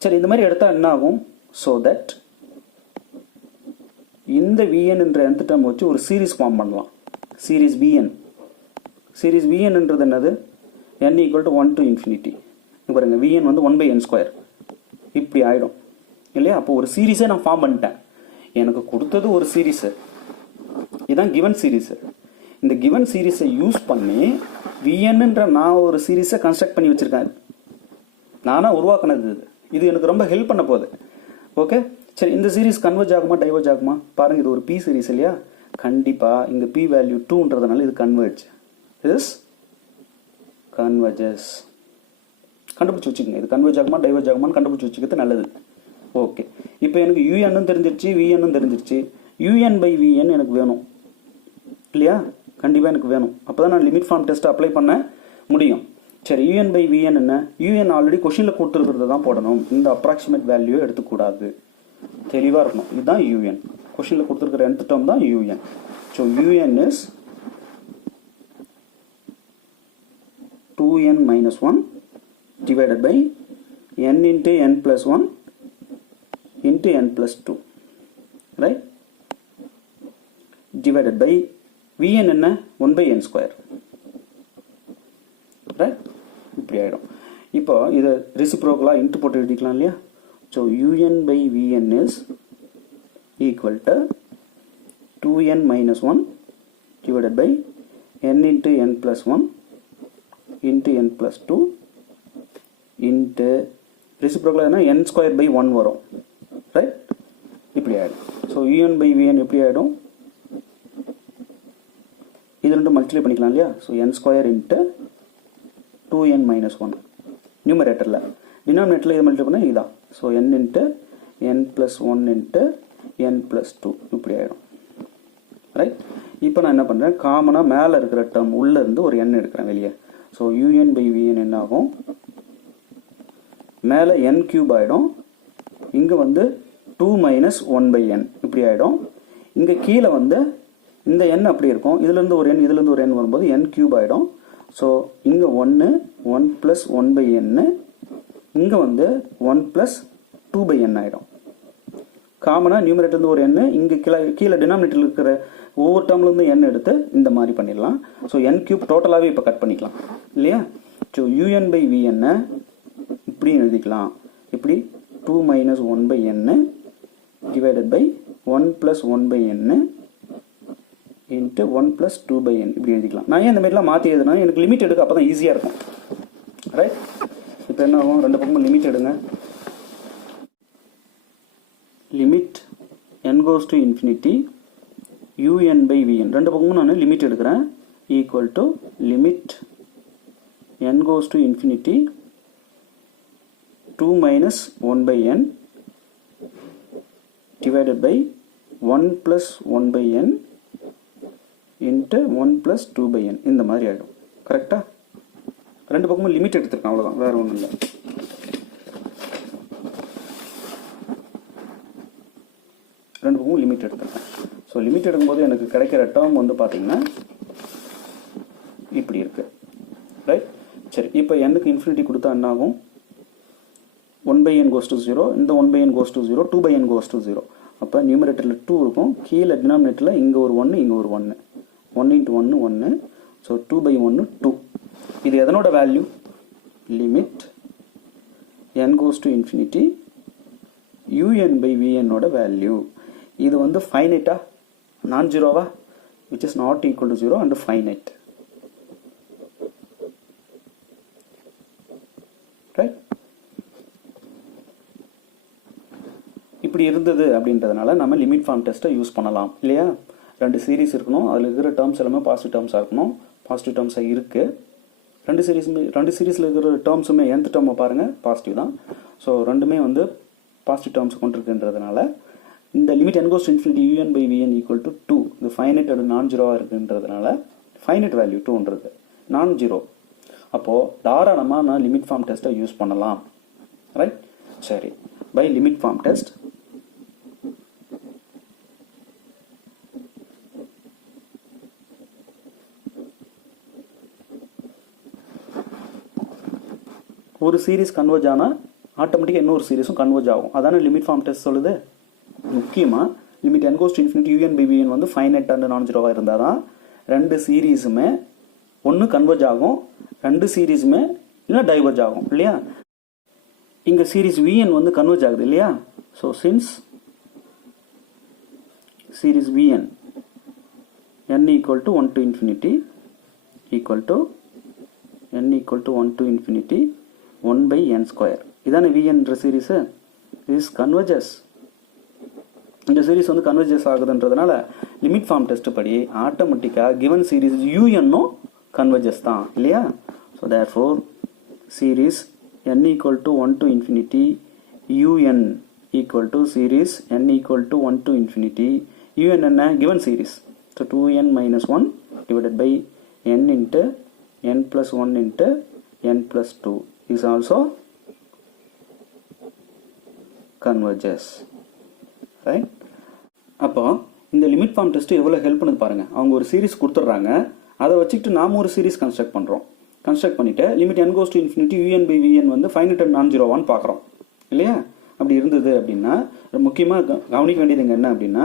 சரி, இந்த மாதிரி எடுத்தால் என்ன ஆகும்? ஸோ தட் இந்த vn என்ற nth டேர்ம் வச்சு ஒரு சீரீஸ் ஃபார்ம் பண்ணலாம். Series vn. சீரீஸ் vnன்றது என்னது? n equal to 1 to infinity. பாருங்க, vn வந்து 1/n ஸ்கொயர் இப்படி ஆகிடும் இல்லையா? அப்போ ஒரு சீரீஸை நான் ஃபார்ம் பண்ணிட்டேன். எனக்கு கொடுத்தது ஒரு சீரீஸு, இதுதான் கிவன் சீரீஸு. இந்த கிவன் சீரீஸை யூஸ் பண்ணி vnன்ற நான் ஒரு சீரீஸை கன்ஸ்ட்ரக்ட் பண்ணி வச்சுருக்கேன். நானாக உருவாக்குனது இது எனக்கு ரொம்ப ஹெல்ப் பண்ண போகுது. ஓகே, சரி, இந்த சீரீஸ் கன்வர்ஜ் ஆகுமா டைவர்ஜ் ஆகுமா பாருங்கள். இது ஒரு p சீரீஸ் இல்லையா? கண்டிப்பாக இங்கே p வேல்யூ 2ன்றதுனால இது கன்வர்ஜ், இஸ் கன்வர்ஜஸ். கண்டுபிடிச்சி வச்சுக்கோங்க, இது கன்வர்ஜ் ஆகுமா டைவர்ஜ் ஆகுமான்னு கண்டுபிடிச்சி வச்சுக்கிறது நல்லது. ஓகே, இப்போ எனக்கு un தெரிஞ்சிருச்சு, vn தெரிஞ்சிருச்சு. un/vn எனக்கு வேணும் இல்லையா? கண்டிப்பாக எனக்கு வேணும். அப்போ தான் நான் லிமிட் ஃபார்ம் டெஸ்ட் அப்ளை பண்ண முடியும். சரி, un/vn என்ன? un ஆல்ரெடி கொஷினில் கொடுத்துருக்கிறத தான் போடணும். இந்த அப்ராக்சிமேட் வேல்யூ எடுத்துக்கூடாது, தெளிவாக இருக்கணும். இதுதான் un. கொஷினில் கொடுத்துருக்கிற nth டேர்ம் தான் un. So un is 2n minus 1 divided by n into n plus 1 into n plus 2, right? Divided by vn என்ன? 1/n square, right? இப்படி ஆகிடும். இப்போ இதை ரெசிப்ரோக்கலாக இன்ட்டு போட்டு எழுதிக்கலாம் இல்லையா? So un/vn is equal to 2n minus 1 divided by n into n plus 1 into n plus 2 into ரெசிப்ரோக்கலாக n square by 1 வரும், ரைட்? இப்படி ஆகிடும். ஸோ un/vn எப்படி ஆகிடும்? இது ரெண்டும் மல்டிப்ளை பண்ணிக்கலாம் இல்லையா? So n square into 2n minus 1 நியூமரேட்டரில். டினாமினேட்டரில் இதை மல்டிப்ளை பண்ணால் இதுதான். So n into n plus 1 into n plus 2 இப்படி ஆகிடும். ரைட். இப்போ நான் என்ன பண்ணுறேன், காமனாக மேலே இருக்கிற டேர்ம் உள்ளேருந்து ஒரு எண் எடுக்கிறேன் வெளியே. ஸோ யூஎன் பை விஎன் என்ன ஆகும், மேலே என் கியூப் ஆகிடும், இங்கே வந்து 2 மைனஸ் 1/n இப்படி ஆகிடும். இங்கே கீழே வந்து இந்த எண் அப்படி இருக்கும், இதுலேருந்து ஒரு எண் இதுலேருந்து ஒரு எண் வரும்போது n கியூப் ஆகிடும். ஸோ இங்கே 1 + 1/n, இங்கே வந்து 1 + 2/n ஆகிடும். காமனாக நியூமரேட்டர்லேருந்து ஒரு எண், இங்கே கீழே டினாமினேட்டரில் இருக்கிற ஒவ்வொரு டேர்ம்லேருந்து எண் எடுத்து இந்த மாதிரி பண்ணிடலாம். ஸோ n கியூப் டோட்டலாகவே இப்போ கட் பண்ணிக்கலாம் இல்லையா. ஸோ யூஎன் பை விஎன்னை இப்படி எழுதிக்கலாம், இப்படி 2 minus 1/n divided by 1 + 1/n into 1 + 2/n இப்படி எழுதிக்கலாம். நான் ஏன் இந்த மாதிரிலாம் மாற்றி எழுதுனா எனக்கு லிமிட் எடுக்க அப்போ தான் ஈஸியாக இருக்கும். ரைட். இப்போ என்ன ஆகும், ரெண்டு பக்கமும் லிமிட் எடுங்க. Limit n goes to infinity un by vn, ரெண்டு பக்கமும் நான் லிமிட் எடுக்கிறேன், equal to limit n goes to infinity 2 minus 1/n divided by 1 + 1/n into 1 + 2/n இந்த மாதிரி ஆகிடும். கரெக்டாக ரெண்டு பக்கமும் லிமிட் எடுத்துருக்கேன், அவ்வளோதான், வேறு ஒன்றும் இல்லை. ரெண்டு பக்கமும் லிமிட் எடுத்துருக்கேன். ஸோ லிமிட் எடுக்கும்போது எனக்கு கிடைக்கிற டேர்ம் வந்து பார்த்தீங்கன்னா இப்படி இருக்கு. ரைட். சரி, இப்போ எண்ணுக்கு இன்ஃபினிட்டி கொடுத்தா என்ன ஆகும், 1/n goes to 0, இந்த 1/n goes to 0, 2/n goes to 0. அப்போ நியூமரேட்டரில் 2 இருக்கும், கீழே டினாமினேட்டரில் இங்கே ஒரு 1 இங்கே ஒரு 1, 1 × 1 1. ஸோ 2/1 2. இது எதனோட value, limit n goes to infinity un by vn ஓட வேல்யூ. இது வந்து ஃபைனைட்டா நான் ஜீரோவா, which is not equal to 0 and finite. Right. இப்படி இருந்தது அப்படின்றதுனால நம்ம லிமிட் ஃபார்ம் டெஸ்ட்டை யூஸ் பண்ணலாம் இல்லையா. ரெண்டு சீரீஸ் இருக்கணும், அதில் இருக்கிற டேர்ம்ஸ் எல்லாமே பாசிட்டிவ் டேர்ம்ஸாக இருக்கணும், பாசிட்டிவ் டேர்ம்ஸாக இருக்குது. ரெண்டு சீரீஸில் இருக்கிற டேர்ம்ஸுமே nth டேர்மை பாருங்கள் பாசிட்டிவ் தான். ஸோ ரெண்டுமே வந்து பாசிட்டிவ் டேர்ம்ஸ் கொண்டிருக்குன்றதுனால இந்த limit n goes to infinity un by vn equal to 2, இது ஃபைனைட் அது நான் ஜீரோவாக இருக்குன்றதுனால ஃபைனைட் வேல்யூ 2ன்றது நான் ஜீரோ. அப்போது தாராளமாக நான் லிமிட் ஃபார்ம் டெஸ்ட்டை யூஸ் பண்ணலாம். ரைட். சரி, பை லிமிட் ஃபார்ம் டெஸ்ட் ஒரு சீரீஸ் கன்வர்ஜ் ஆனால் ஆட்டோமேட்டிக்காக இன்னொரு சீரீஸும் கன்வர்ஜ் ஆகும். அதான லிமிட் ஃபார்ம் டெஸ்ட் சொல்லுது. முக்கியமாக limit n goes to infinity un by vn வந்து ஃபைனைட் அண்ட் நான் ஜீரோவாக இருந்தால் தான் ரெண்டு சீரீஸுமே ஒன்று கன்வர்ஜ் ஆகும், ரெண்டு சீரீஸுமே இல்லை டைவர்ஜ் ஆகும் இல்லையா. இங்கே சீரீஸ் vn வந்து கன்வர்ஜ் ஆகுது இல்லையா. So since series vn n equal to 1 to infinity equal to n equal to 1 to infinity 1/n². இதான vnன்ற சீரீஸு இஸ் கன்வர்ஜஸ். இந்த சீரீஸ் வந்து கன்வர்ஜஸ் ஆகுதுன்றதுனால லிமிட் ஃபார்ம் டெஸ்ட் படி ஆட்டோமேட்டிக்காக கிவன் சீரீஸ் யூஎன்னும் கன்வர்ஜஸ் தான் இல்லையா. So therefore series n equal to 1 to infinity un equal to series n equal to 1 to infinity un என்ன given series. So 2n minus 1 divided by n into n plus 1 into n plus 2 is also converges. Right. அப்போ இந்த limit form test எவ்வளோ help பண்ணுது பாருங்கள். அவங்க ஒரு series கொடுத்துட்றாங்க, அதை வச்சுக்கிட்டு நாம் ஒரு சீரீஸ் கன்ஸ்ட்ரக்ட் பண்ணுறோம். கன்ஸ்ட்ரக்ட் பண்ணிவிட்டு limit n goes to infinity un by vn வந்து ஃபைனைட் அண்ட் நான் ஜீரோவான்னு பார்க்குறோம் இல்லையா. அப்படி இருந்தது அப்படின்னா முக்கியமாக கவனிக்க வேண்டியது என்ன அப்படின்னா,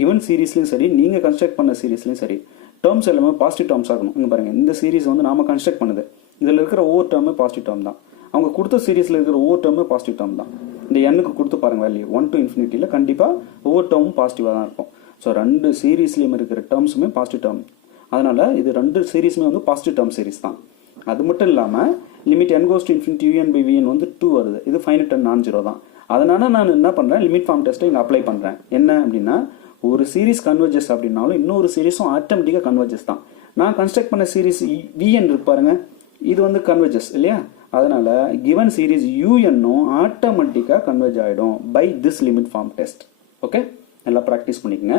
கிவன் சீரீஸ்லையும் சரி நீங்கள் கன்ஸ்ட்ரக்ட் பண்ண சீரீஸ்லையும் சரி டேர்ம்ஸ் எல்லாமே பாசிட்டிவ் டேர்ம்ஸ் ஆகணும். இங்கே பாருங்கள், இந்த சீரீஸ் வந்து நாம் கன்ஸ்ட்ரக்ட் பண்ணுது, இதில் இருக்கிற ஒவ்வொரு டேர்மே பாசிட்டிவ் டேர்ம் தான். அவங்க கொடுத்த சீரீஸில் இருக்கிற ஒவ்வொரு டேர்மே பாசிட்டிவ் டேர்ம் தான். இந்த எண்ணுக்கு கொடுத்து பாருங்கள் வேல்யூ 1 to infinity கண்டிப்பாக ஒவ்வொரு டேர்மும் பாசிட்டிவாக தான் இருக்கும். ஸோ ரெண்டு சீரீஸ்லேயும் இருக்கிற டேர்ம்ஸுமே பாசிட்டிவ் டேர்ம், அதனால் இது ரெண்டு சீரீஸுமே வந்து பாசிட்டிவ் டேர்ம் சீரீஸ் தான். அது மட்டும் இல்லாமல் limit n goes to infinity un by vn வந்து 2 வருது, இது ஃபைனைட் அண்ட் நான் ஜீரோ தான். அதனால் நான் என்ன பண்ணுறேன், லிமிட் ஃபார்ம் டெஸ்ட்டை இங்கே அப்ளை பண்ணுறேன். என்ன அப்படின்னா, ஒரு சீரீஸ் கன்வர்ஜஸ் அப்படின்னாலும் இன்னொரு சீரீஸும் ஆட்டோமேட்டிக்காக கன்வர்ஜஸ் தான். நான் கன்ஸ்ட்ரக்ட் பண்ண சீரீஸ் vn இருக்கு பாருங்க, இது வந்து கன்வர்ஜஸ் இல்லையா. அதனால் கிவன் சீரீஸ் யூஎன்னும் ஆட்டோமேட்டிக்காக கன்வர்ஜ் ஆகிடும் by this limit form test. Okay, நல்லா ப்ராக்டிஸ் பண்ணிக்கங்க.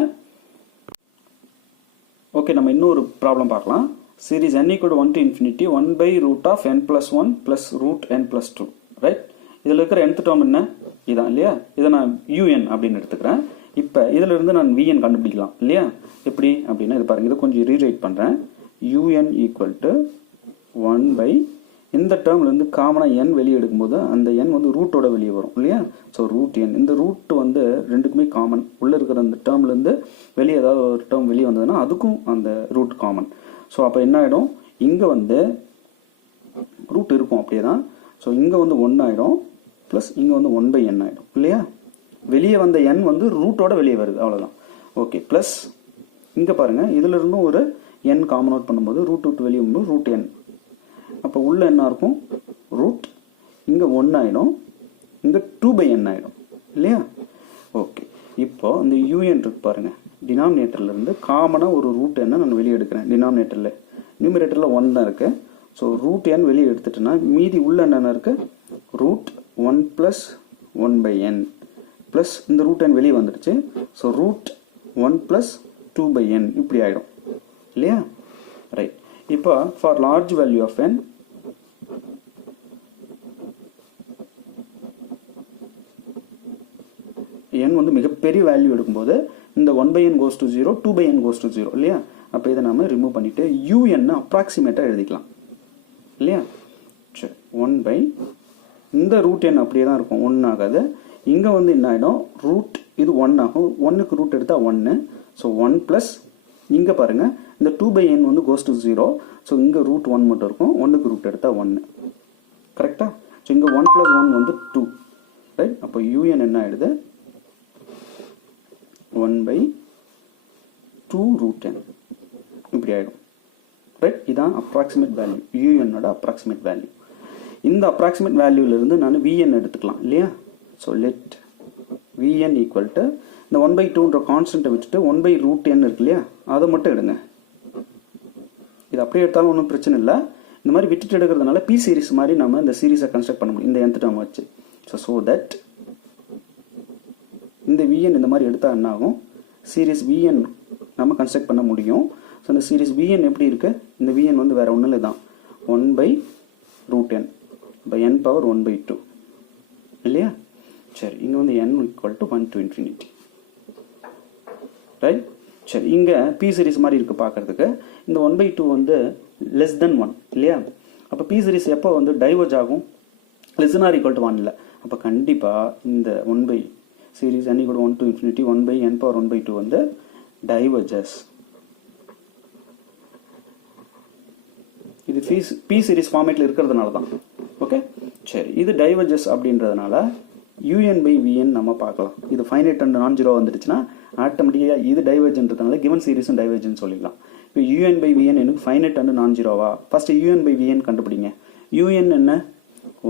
ஓகே, நம்ம இன்னொரு ப்ராப்ளம் பார்க்கலாம். Series n equal to 1 to infinity 1 by root of n plus 1 plus root n plus 2, right? இதில் இருக்கிற nth டேர்ம் என்ன? இதான் இல்லையா? இதை நான் un அப்படின்னு எடுத்துக்கிறேன். இப்போ இதில் இருந்து நான் vn கண்டுபிடிக்கலாம் இல்லையா? எப்படி அப்படின்னா இது பாருங்க, இதை கொஞ்சம் ரீரைட் பண்ணுறேன். un ஈக்குவல் டு 1 by இந்த டேர்ம்லேருந்து காமனாக n வெளியே எடுக்கும்போது அந்த n வந்து ரூட்டோட வெளியே வரும் இல்லையா? ஸோ ரூட் n, இந்த ரூட் வந்து ரெண்டுக்குமே காமன். உள்ளே இருக்கிற அந்த டேர்ம்லேருந்து வெளியே ஏதாவது ஒரு டேர்ம் வெளியே வந்ததுன்னா அதுக்கும் அந்த ரூட் காமன். ஸோ அப்போ என்ன ஆகிடும், இங்கே வந்து ரூட் இருக்கும் அப்படியே தான். ஸோ இங்கே வந்து 1 ஆகிடும், ப்ளஸ் இங்கே வந்து 1 by n ஆகிடும் இல்லையா? வெளியே வந்த n வந்து ரூட்டோட வெளியே வருது, அவ்வளோதான். ஓகே, ப்ளஸ் இங்கே பாருங்கள், இதில் இருந்தும் ஒரு n காமன் அவுட் பண்ணும்போது ரூட் விட்டு வெளியே வரும்போது ரூட் n. அப்போ உள்ள என்ன இருக்கும், ரூட், இங்கே 1 ஆகிடும், இங்கே 2 by n ஆகிடும் இல்லையா? ஓகே, இப்போ இந்த un இருக்கு பாருங்கள், டினாமினேட்டர்லேருந்து காமனாக ஒரு ரூட் என்ன நான் வெளியே எடுக்கிறேன். டினாமினேட்டரில் நியூமரேட்டரில் 1 தான் இருக்குது. ஸோ ரூட் n வெளியே எடுத்துட்டேன்னா மீதி உள்ள என்னென்ன இருக்குது, ரூட் 1 + 1 by n ப்ளஸ் இந்த ரூட் n வெளியே வந்துடுச்சு. ஸோ ரூட் 1 + 2 by n இப்படி ஆகிடும் இல்லையா? ரைட். இப்போ for large value of n n வந்து மிகப்பெரிய வேல்யூ எடுக்கும்போது இந்த 1 by n goes to 0, 2 by n goes to 0 இல்லையா? அப்போ இதை நம்ம ரிமூவ் பண்ணிவிட்டு un அப்ராக்சிமேட்டாக எழுதிக்கலாம் இல்லையா? சரி, 1 by இந்த ரூட் n அப்படியே தான் இருக்கும், 1 ஆகாது. இங்கே வந்து என்ன ஆகிடும், ரூட் இது 1 ஆகும், 1க்கு ரூட் எடுத்தால் 1. ஸோ 1 ப்ளஸ் இங்கே பாருங்கள் இந்த 2 by n வந்து goes to 0. ஸோ இங்கே ரூட் 1 மட்டும் இருக்கும், 1க்கு ரூட் எடுத்தால் 1. கரெக்டாக? ஸோ இங்கே 1 + 1 வந்து 2, ரைட்? அப்போ un என்ன ஆகிடுது, 1 by 2 root n இப்படி ஆகிடும், ரைட்? இதான் அப்ராக்சிமேட் வேல்யூ, யூஎன்னோட அப்ராக்சிமேட் வேல்யூ. இந்த அப்ராக்சிமேட் வேல்யூலேருந்து நான் விஎன் எடுத்துக்கலாம் இல்லையா? So let VN equal to இந்த 1 by 2ன்ற கான்ஸ்டன்ட்டை விட்டுட்டு 1 by root n இருக்கு இல்லையா, அதை மட்டும் எடுங்க. இது அப்படியே எடுத்தாலும் ஒன்றும் பிரச்சனை இல்லை. இந்த மாதிரி விட்டுட்டு எடுக்கிறதுனால பி சீரிஸ் மாதிரி நம்ம இந்த சீரீஸை கன்ஸ்ட்ரக்ட் பண்ண முடியும் இந்த nth டேர்ம் வச்சு. ஸோ தட் இந்த விஎன் இந்த மாதிரி எடுத்தால் என்ன ஆகும், சீரீஸ் விஎன் நம்ம கன்ஸ்ட்ரக்ட் பண்ண முடியும். ஸோ இந்த சீரீஸ் விஎன் எப்படி இருக்குது, இந்த விஎன் வந்து வேறு ஒன்றும் இல்லை தான் 1 by root n by n power 1 by 2 இல்லையா? சரி, இங்கே வந்து n equal to 1 to infinity, right? சரி, இங்கே பி சீரிஸ் மாதிரி இருக்குது பார்க்குறதுக்கு. இந்த 1 by 2 வந்து லெஸ் தென் 1 இல்லையா? அப்போ பி சீரிஸ் எப்போ வந்து டைவர்ஜ் ஆகும், less than or equal to 1 இல்லை. அப்போ கண்டிப்பாக இந்த 1 by series n equal to 1 to infinity 1 by n power 1 by 2 வந்து diverges. இது p series ஃபார்மேட்டில் இருக்கிறதுனால தான். ஓகே, சரி, இது diverges அப்படின்றதுனால un by vn நம்ம பார்க்கலாம். இது ஃபைனைட் அண்ட் நான் ஜீரோ வந்துடுச்சுன்னா ஆட்டோமேட்டிக்காக இது டைவர்ஜென்றதுனால கிவன் சீரிஸும் டைவர்ஜென்ட் சொல்லிக்கலாம். இப்போ un by vn எனக்கு ஃபைனைட் அண்ட் நான் ஜீரோவா, ஃபஸ்ட்டு un by vn கண்டுபிடிங்க. un என்ன,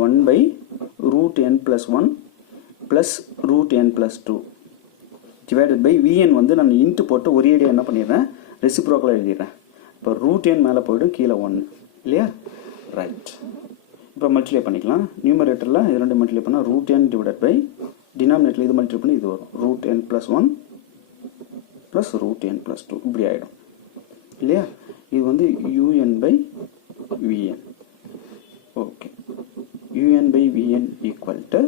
1 by root n plus 1 plus root n plus 2 divided by vn வந்து நான் இன்ட்டு போட்டு ஒரே ஐடியா என்ன பண்ணிடுறேன், ரெசிப்ரோக்கலாக எழுதிடுறேன். இப்போ ரூட் n மேலே போய்டும், கீழே 1 இல்லையா? ரைட். இப்போ மல்டிப்ளை பண்ணிக்கலாம். நியூமரேட்டரில் இது ரெண்டு மல்டிப்ளை பண்ணால் ரூட் n டிவைடட் பை டினாமினேட்டரில் இது மல்டிப்ளை பண்ணி இது வரும் root n plus 1 plus root n plus 2 இப்படி ஆகிடும் இல்லையா? இது வந்து un by vn. Okay, un by vn equal to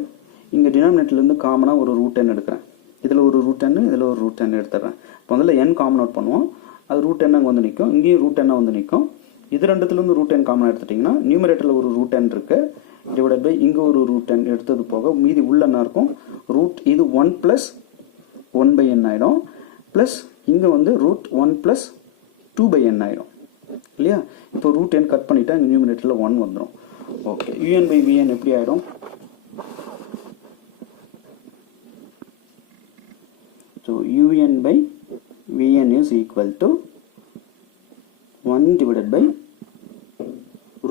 இங்கே டினாமினேட்டர்லேருந்து காமனாக ஒரு ரூட் n எடுக்கிறேன். இதில் ஒரு ரூட் n, இதில் ஒரு ரூட் n எடுத்துடுறேன். இப்போ முதல்ல n காமன் அவுட் பண்ணுவோம், அது ரூட் n அங்கே வந்து நிற்கும், இங்கேயும் ரூட் n வந்து நிற்கும். இது ரெண்டுத்துலேருந்து ரூட் n காமன் எடுத்துட்டிங்கன்னா நியூமரேட்டரில் ஒரு ரூட் n இருக்குது, டிவைடட் பை இங்கே ஒரு ரூட் n எடுத்தது போக மீதி உள்ள என்ன இருக்கும், ரூட் இது 1 + 1 by n ஆகிடும், ப்ளஸ் இங்கே வந்து ரூட் 1 + 2 by n ஆகிடும் இல்லையா? இப்போ ரூட் n கட் பண்ணிவிட்டா இங்கே நியூமரேட்டரில் 1 வந்துடும். ஓகே, un by vn எப்படி ஆகிடும், so un by vn is equal to 1 divided by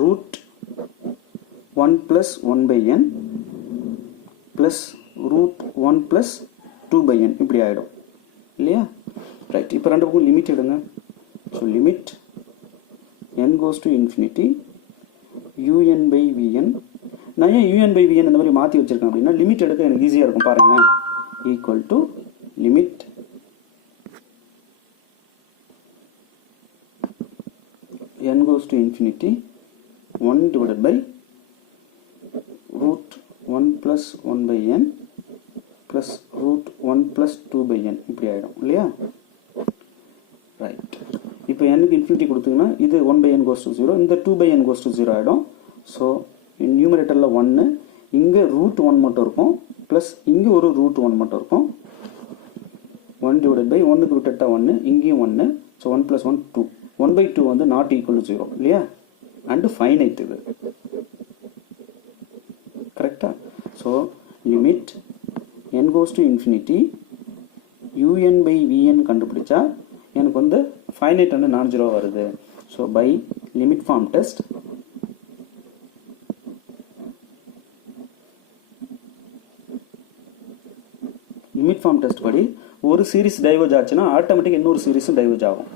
root 1 plus 1 by n plus root 1 plus 2 by n இப்படி ஆகிடும் இல்லையா? ரைட். இப்போ ரெண்டு பக்கம் லிமிட் எடுங்க. So limit n goes to infinity un by vn. நான் ஏன் un by vn இந்த மாதிரி மாற்றி வச்சுருக்கேன் அப்படின்னா லிமிட் எடுக்க எனக்கு ஈஸியாக இருக்கும் பாருங்கள். Equal to limit n goes to infinity 1 divided by root 1 plus 1 by n plus root 1 plus 2 by n இப்படி ஆயிடும் இல்லையா? ரைட். இப்போ n-க்கு இன்ஃபினிட்டி கொடுத்தீங்கன்னா இது 1 by n goes to 0, இந்த 2 by n goes to 0 ஆகிடும். ஸோ நியூமரேட்டரில் 1, இங்கே ரூட் 1 மட்டும் இருக்கும், ப்ளஸ் இங்கே ஒரு ரூட் 1 மட்டும் இருக்கும். 1 divided by 1க்கு ரூட் எடுத்தால் 1, இங்கேயும் 1, ஸோ 1 plus 1 2. 1 by 2 வந்து நாட் ஈக்குவல் டு 0 இல்லையா? அண்டு ஃபைனைட் இது. கரெக்டா? So limit n goes to infinity un by vn கண்டுபிடிச்சா எனக்கு வந்து ஃபைனைட் அண்டு நான் ஜீரோ வருது. So by limit form test படி ஒரு சீரிஸ் டைவர்ஜ் ஆச்சுன்னா ஆட்டோமேட்டிக் இன்னொரு சீரிஸும் டைவர்ஜ் ஆகும்.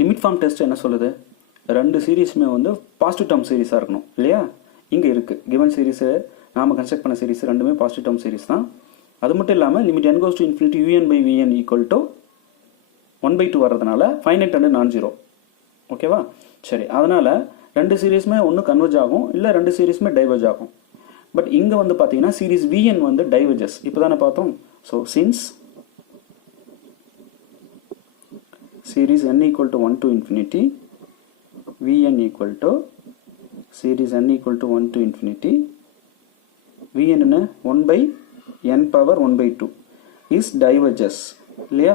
லிமிட் ஃபார்ம் டெஸ்ட் என்ன சொல்லுது? ரெண்டு சீரிஸுமே வந்து பாசிட்டிவ் டேர்ம் சீரிஸாக இருக்கணும் இல்லையா? இங்கே இருக்குது கிவன் சீரிஸு, நாம் கன்ஸ்ட்ரக்ட் பண்ண சீரிஸ் ரெண்டுமே பாசிட்டிவ் டேர்ம் சீரிஸ் தான். அது மட்டும் இல்லாமல் limit n goes to infinity un by vn equal to 1/2 வர்றதுனால ஃபைனைட் அண்டு நான் ஜீரோ. ஓகேவா? சரி, அதனால் ரெண்டு சீரிஸுமே ஒன்று கன்வர்ஜ் ஆகும், இல்லை ரெண்டு சீரிஸுமே டைவர்ஜ் ஆகும். பட் இங்கே வந்து பார்த்தீங்கன்னா சீரிஸ் vn வந்து டைவர்ஜஸ். இப்போ தானே பார்த்தோம். So since series n equal to 1 to infinity vn equal to series n equal to 1 to infinity vn 1 by n power 1 by 2 is diverges இல்லையா?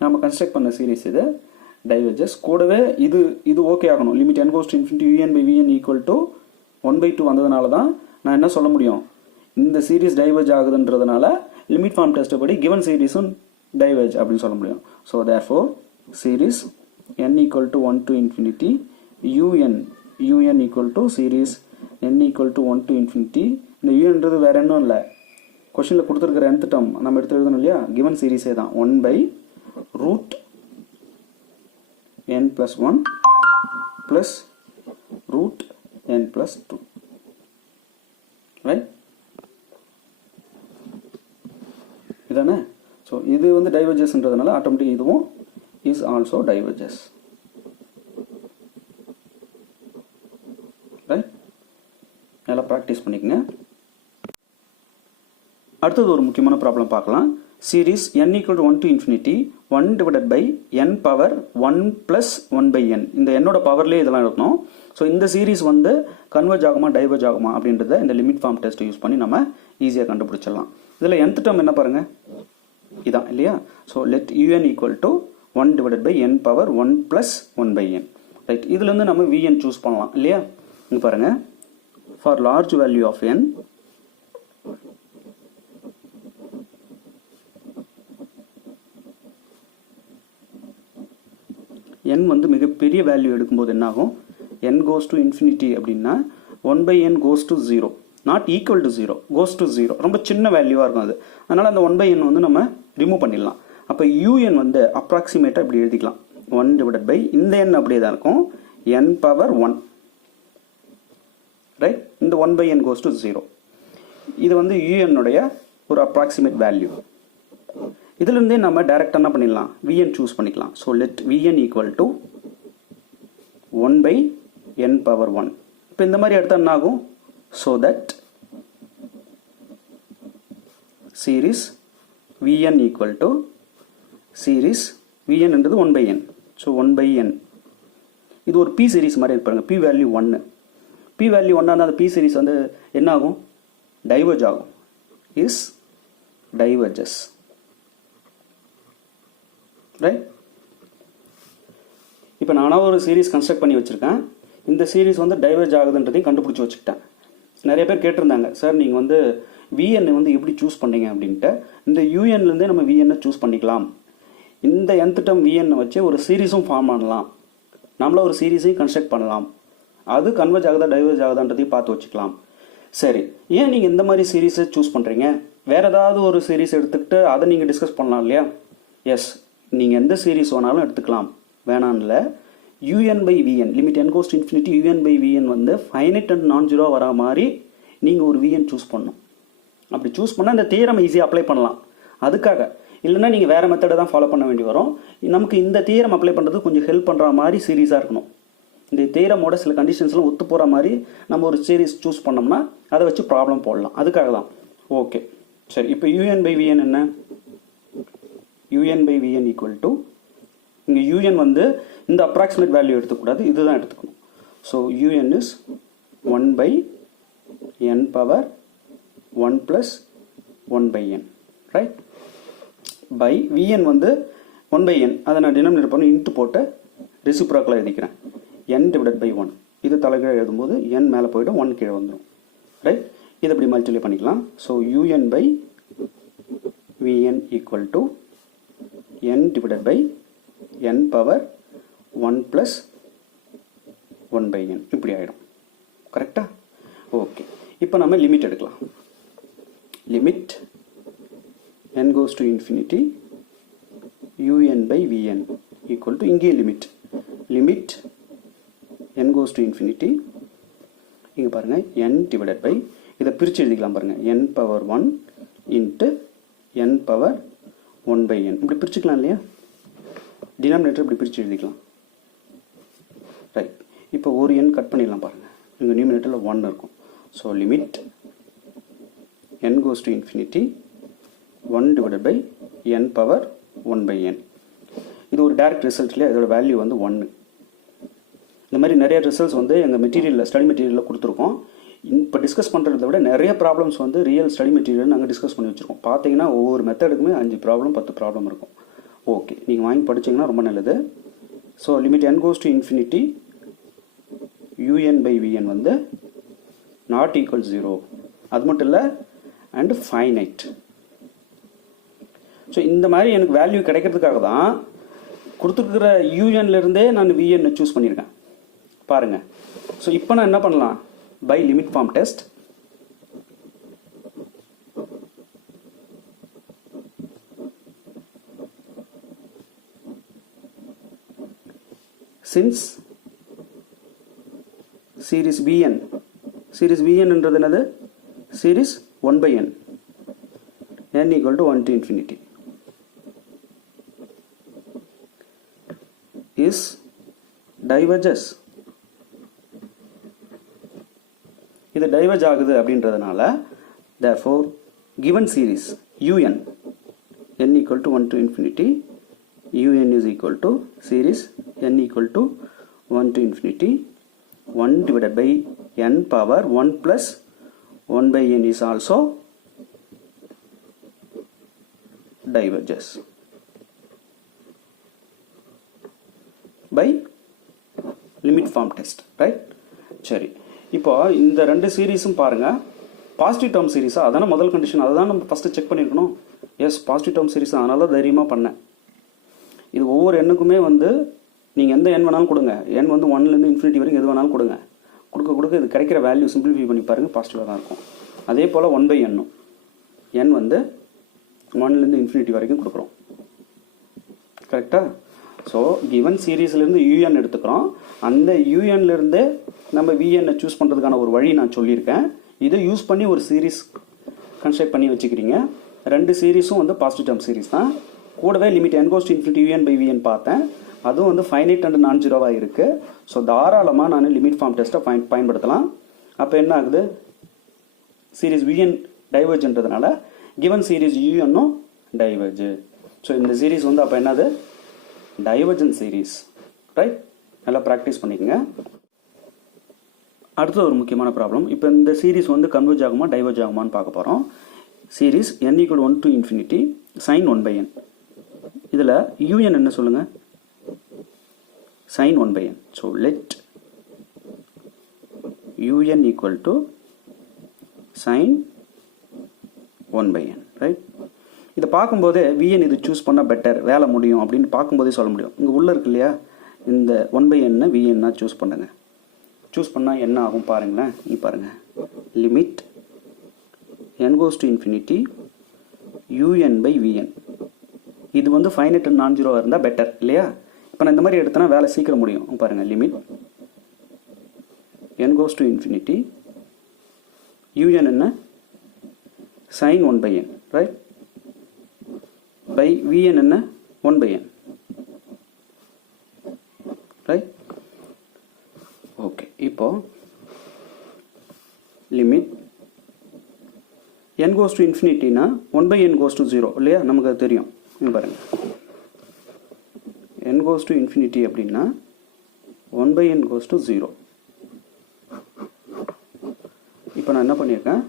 நாம கன்ஸ்ட்ரக்ட் பண்ண சீரிஸ் இது diverges. கூடவே இது ஓகே ஆகணும். Limit n goes to infinity un by vn equal to 1 by 2 வந்ததுனால தான் நான் என்ன சொல்ல முடியும், இந்த சீரிஸ் டைவர்ஜ் ஆகுதுன்றதுனால லிமிட் ஃபார்ம் டெஸ்ட் படி கிவன் சீரிஸும் diverge அப்படின்னு சொல்ல முடியும். So therefore series n equal to 1 to infinity un equal to series n equal to 1 to infinity. இந்த unன்றது வேற என்னும் இல்லை, கொஸ்டினில் கொடுத்துருக்கிற nth term நம்ம எடுத்து எழுதணும் இல்லையா? கிவன் சீரிஸே தான் 1 by root n plus 1 plus root n plus 2. Right? இதானே? ஸோ இது வந்து டைவர்ஜஸ்ன்றதுனால ஆட்டோமேட்டிக் இதுவும் இஸ் ஆல்சோ டைவர்ஜஸ். ரைட்? நல்லா ப்ராக்டிஸ் பண்ணிக்கங்க. அடுத்தது ஒரு முக்கியமான ப்ராப்ளம் பார்க்கலாம். Series n equal to 1 to infinity 1 divided by n power 1 plus 1 by n. இந்த என்னோட பவர்லேயே இதெல்லாம் இருக்கணும். ஸோ இந்த சீரிஸ் வந்து கன்வர்ஜ் ஆகுமா டைவர்ஜ் ஆகுமா அப்படின்றத இந்த லிமிட் ஃபார்ம் டெஸ்ட் யூஸ் பண்ணி நம்ம ஈஸியாக கண்டுபிடிச்சிடலாம். இதில் nth டேர்ம் என்ன பாருங்கள், இதான் இல்லையா? So let un equal to 1 divided by n power 1 plus 1 by n. Right? இதுலேருந்து நம்ம vn சூஸ் பண்ணலாம் இல்லையா? இங்கே பாருங்கள், for large value of n n வந்து மிகப்பெரிய வேல்யூ எடுக்கும்போது என்ன ஆகும், n goes to infinity அப்படின்னா 1 by n goes to 0, not equal to 0, goes to 0. ரொம்ப சின்ன வேல்யூவாக இருக்கும் அது. அதனால் அந்த 1 by n வந்து நம்ம ரிமூவ் பண்ணிடலாம். அப்போ un வந்து அப்ராக்சிமேட்டாக இப்படி எழுதிக்கலாம், 1 divided by இந்த n அப்படியே தான் இருக்கும், n பவர் 1. ரைட்? இந்த 1 by n goes to 0. இது வந்து un உடைய ஒரு அப்ராக்சிமேட் வேல்யூ. இதிலிருந்தே நம்ம டைரக்டாக என்ன பண்ணிடலாம், vn சூஸ் பண்ணிக்கலாம். So let vn equal to 1 by n power 1. இப்போ இந்த மாதிரி எடுத்தால் என்ன ஆகும், so that series vn equal to serious vn என்றது 1 by n. So 1 by n இது ஒரு p சீரிஸ் மாதிரி இருப்பாங்க. p வேல்யூ 1, p வேல்யூ 1 அந்த p சீரிஸ் வந்து என்ன ஆகும், டைவர்ஜ் ஆகும், இஸ் டைவர்ஜஸ். ரைட்? இப்போ நானாக ஒரு சீரிஸ் கன்ஸ்ட்ரக்ட் பண்ணி வச்சுருக்கேன். இந்த சீரிஸ் வந்து டைவர்ஜ் ஆகுதுன்றதையும் கண்டுபிடிச்சி வச்சுக்கிட்டேன். நிறைய பேர் கேட்டிருந்தாங்க, சார் நீங்கள் வந்து vn வந்து எப்படி சூஸ் பண்ணீங்க அப்படின்ட்டு. இந்த unலேருந்தே நம்ம vn சூஸ் பண்ணிக்கலாம். இந்த nth term vn வச்சு ஒரு சீரிஸும் ஃபார்ம் பண்ணலாம், நம்மள ஒரு சீரிஸையும் கன்ஸ்ட்ரக்ட் பண்ணலாம். அது கன்வர்ஜ் ஆகுதா டைவர்ஜ் ஆகுதான்றதையும் பார்த்து வச்சுக்கலாம். சரி, ஏன் நீங்கள் இந்த மாதிரி சீரிஸை சூஸ் பண்ணுறீங்க? வேறு ஏதாவது ஒரு சீரிஸ் எடுத்துக்கிட்டு அதை நீங்கள் டிஸ்கஸ் பண்ணலாம் இல்லையா? எஸ், நீங்கள் எந்த சீரிஸ் வேணாலும் எடுத்துக்கலாம், வேணான்ல. un by vn limit n goes to infinity un by vn வந்து ஃபைனைட் அண்ட் நான் ஜீரோ வரா மாதிரி நீங்கள் ஒரு vn சூஸ் பண்ணணும். அப்படி சூஸ் பண்ணால் இந்த தியரம் ஈஸியாக அப்ளை பண்ணலாம். அதுக்காக இல்லைன்னா நீங்கள் வேறு மெத்தடை தான் ஃபாலோ பண்ண வேண்டி வரும். நமக்கு இந்த தியரம் அப்ளை பண்ணுறது கொஞ்சம் ஹெல்ப் பண்ணுற மாதிரி சீரீஸாக இருக்கணும். இந்த தியரமோட சில கண்டிஷன்ஸ்லாம் ஒத்து போகிற மாதிரி நம்ம ஒரு சீரீஸ் சூஸ் பண்ணோம்னா அதை வச்சு ப்ராப்ளம் போடலாம். அதுக்காக தான். ஓகே சரி, இப்போ யூஎன் பை விஎன் என்ன? U n by v n equal to, இங்கே யூஎன் வந்து இந்த அப்ராக்சிமேட் வேல்யூ எடுத்துக்கூடாது, இதுதான் எடுத்துக்கணும். So u n is 1 by n power 1 plus 1 by n, right? By v n வந்து 1 by n, அதை நான் டினாமினேட்டர் பண்ணி இன்ட்டு போட்டு ரெசிப்ரோக்கலாக எழுதிக்கிறேன். n டிவைடட் பை 1, இது தலைகீழ் எழுதும்போது n மேலே போய்டும், 1 கீழே வந்துடும், ரைட்? இதை இப்படி மல்டிப்ளை பண்ணிக்கலாம். So u n by v n equal to n divided by n power 1 plus 1 by n, இப்படி ஆகிடும். கரெக்டா? ஓகே, இப்போ நம்ம லிமிட் எடுக்கலாம். Limit n goes to infinity un by vn equal to, இங்கே limit n goes to infinity, இங்கே பாருங்கள் n divided by, இதை பிரித்து எழுதிக்கலாம் பாருங்கள், n power 1 into n power 1 by n, இப்படி பிரிச்சுக்கலாம் இல்லையா? டினாமினேட்டர் இப்படி பிரித்து எழுதிக்கலாம், ரைட்? இப்போ ஒரு n கட் பண்ணிடலாம் பாருங்கள், இங்கே நியூமினேட்டரில் 1 இருக்கும். So limit n goes to infinity 1 divided by n power 1 by n. இது ஒரு டைரக்ட் ரிசல்ட்லேயே இதோட வேல்யூ வந்து 1. இந்த மாதிரி நிறைய ரிசல்ட்ஸ் வந்து எங்கள் மெட்டீரியலில், ஸ்டடி மெட்டீரியலில் கொடுத்துருக்கோம். இப்போ டிஸ்கஸ் பண்ணுறதை விட நிறைய ப்ராப்ளம்ஸ் வந்து ரியல் ஸ்டடி மெட்டீரியல் நாங்கள் டிஸ்கஸ் பண்ணி வச்சுருக்கோம். பார்த்தீங்கன்னா ஒவ்வொரு மெத்தடுக்குமே 5 ப்ராப்ளம் 10 ப்ராப்ளம் இருக்கும். ஓகே, நீங்கள் வாங்கி படிச்சிங்கன்னா ரொம்ப நல்லது. So limit n goes to infinity un by vn வந்து நாட் ஈக்குவல் 0, அது மட்டும் இல்லை அண்ட் ஃபைனைட். ஸோ இந்த மாதிரி எனக்கு வேல்யூ கிடைக்கிறதுக்காக தான் கொடுத்துருக்கிற யூஎன்லேருந்தே நான் விஎன் சூஸ் பண்ணியிருக்கேன் பாருங்கள். ஸோ இப்போ நான் என்ன பண்ணலாம்? By limit form test, since series v n, series v n என்றது என்னது? Series 1 by n, n equal to 1 to infinity is diverges. இது diverge ஆகுது அப்படின்றதுனால therefore given series un n equal to 1 to infinity, un is equal to series n equal to 1 to infinity 1 divided by n power 1 plus 1 by n is also diverges by limit form test, right? சரி, இப்போ இந்த ரெண்டு சீரீஸும் பாருங்கள், positive term சீரீஸாக, அதான முதல் condition, அதை தான் நம்ம ஃபஸ்ட்டு செக் பண்ணியிருக்கணும். எஸ், பாசிட்டிவ் டேர்ம் சீரீஸ், அதனால தைரியமாக பண்ணேன். இது ஒவ்வொரு எண்ணுக்குமே வந்து நீங்கள் எந்த எண் வேணாலும் கொடுங்க, எண் வந்து 1லேருந்து இன்ஃபினிட்டி வரைக்கும் எது வேணாலும் கொடுங்க, கொடுக்க இது கிடைக்கிற வேல்யூ சிம்பிளிஃபை பண்ணி பாருங்கள், பாசிட்டிவாக தான் இருக்கும். அதே போல் 1 by n, n வந்து 1லேருந்து இன்ஃபினிட்டி வரைக்கும் கொடுக்குறோம், கரெக்டாக? ஸோ கிவன் சீரீஸ்லேருந்து யூஎன் எடுத்துக்கிறோம், அந்த யூஎன்லேருந்தே நம்ம விஎன்னை சூஸ் பண்ணுறதுக்கான ஒரு வழி நான் சொல்லியிருக்கேன். இதை யூஸ் பண்ணி ஒரு சீரீஸ் கன்ஸ்ட்ரக்ட் பண்ணி வச்சுக்கிறீங்க. ரெண்டு சீரீஸும் வந்து பாசிட்டிவ் டேர்ம் சீரீஸ் தான். கூடவே limit n goes to infinity un by vn பார்த்தேன், அதுவும் வந்து ஃபைனைட் அண்ட் நான் ஜீரோவாக இருக்குது. ஸோ தாராளமாக நான் லிமிட் ஃபார்ம் டெஸ்ட்டை பயன்படுத்தலாம். அப்போ என்ன ஆகுது? சீரீஸ் விஎன் டைவர்ஜ்ன்றதுனால கிவன் சீரீஸ் யூஎன்னும் டைவர்ஜ். ஸோ இந்த சீரீஸ் வந்து அப்போ என்னது? Divergent series, right? நல்லா ப்ராக்டிஸ் பண்ணிக்கங்க. அடுத்த ஒரு முக்கியமான ப்ராப்ளம், இப்போ இந்த சீரீஸ் வந்து கன்வர்ஜ் ஆகுமா டைவர்ஜ் ஆகுமான்னு பார்க்க போகிறோம். Series n equal 1 to infinity sin 1 by n, இதில் un என்ன சொல்லுங்கள்? sin 1 by n. So let un equal to sin 1 by n, right? இதை பார்க்கும்போதே vn இது சூஸ் பண்ணால் பெட்டர், வேலை முடியும் அப்படின்னு பார்க்கும்போதே சொல்ல முடியும். இங்கே உள்ளே இருக்கு இல்லையா, இந்த 1 by n vn சூஸ் பண்ணுங்க. சூஸ் பண்ணால் என்ன ஆகும் பாருங்களேன். நீ பாருங்கள், limit n goes to infinity un by vn. இது வந்து ஃபைனைட் அண்ட் நான் ஜீரோவாக இருந்தால் பெட்டர் இல்லையா? இப்போ நான் இந்த மாதிரி எடுத்தனா வேலை சீக்கிரம் முடியும். பாருங்கள், limit n goes to infinity un என்ன? sin 1 by n, right? by vn என்ன 1 by n, right? ஓகே, இப்போ limit n goes to infinity னா 1 by n goes to 0 இல்லையா, நமக்கு அது தெரியும். இங்க பாருங்க, n goes to infinity அப்படின்னா 1 by n goes to 0. இப்போ நான் என்ன பண்ணியிருக்கேன்,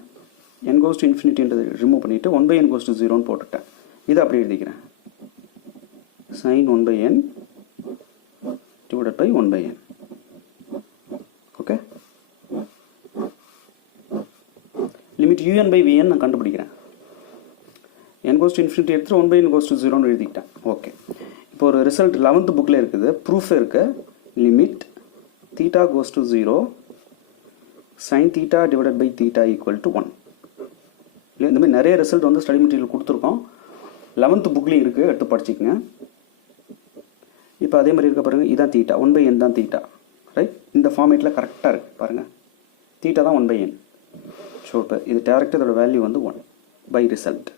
n goes to infinity என்றதை ரிமூவ் பண்ணிட்டு 1 by n goes to 0 ன்னு போட்டுட்டேன். இதை அப்படியே எழுதிக்கிறேன், sin 1 by n divided by 1 by n. Okay, limit un by vn நான் கண்டுபிடிக்கிறேன். n goes to infinity எடுத்து 1 by n goes to 0 ன்னு எழுதிக்கிட்டேன். ஓகே, இப்போ ஒரு ரிசல்ட் 11th புக்கில் இருக்குது, ப்ரூஃப் இருக்கு. Limit theta goes to 0 sin theta divided by theta equal to 1. இல்லை, இந்த மாதிரி நிறைய ரிசல்ட் வந்து ஸ்டடி மெட்டீரியல் கொடுத்துருக்கோம். 11th புக்லேயும் இருக்குது, எடுத்து படிச்சுக்கங்க. இப்போ அதே மாதிரி இருக்க பாருங்கள், இதான் தீட்டா, 1 by n தான் தீட்டா, ரைட்? இந்த ஃபார்மேட்டில் கரெக்டாக இருக்குது பாருங்கள், தீட்டா தான் 1 by n. ஸோ இப்போ இது டேரக்டாக இதோட வேல்யூ வந்து 1 by result.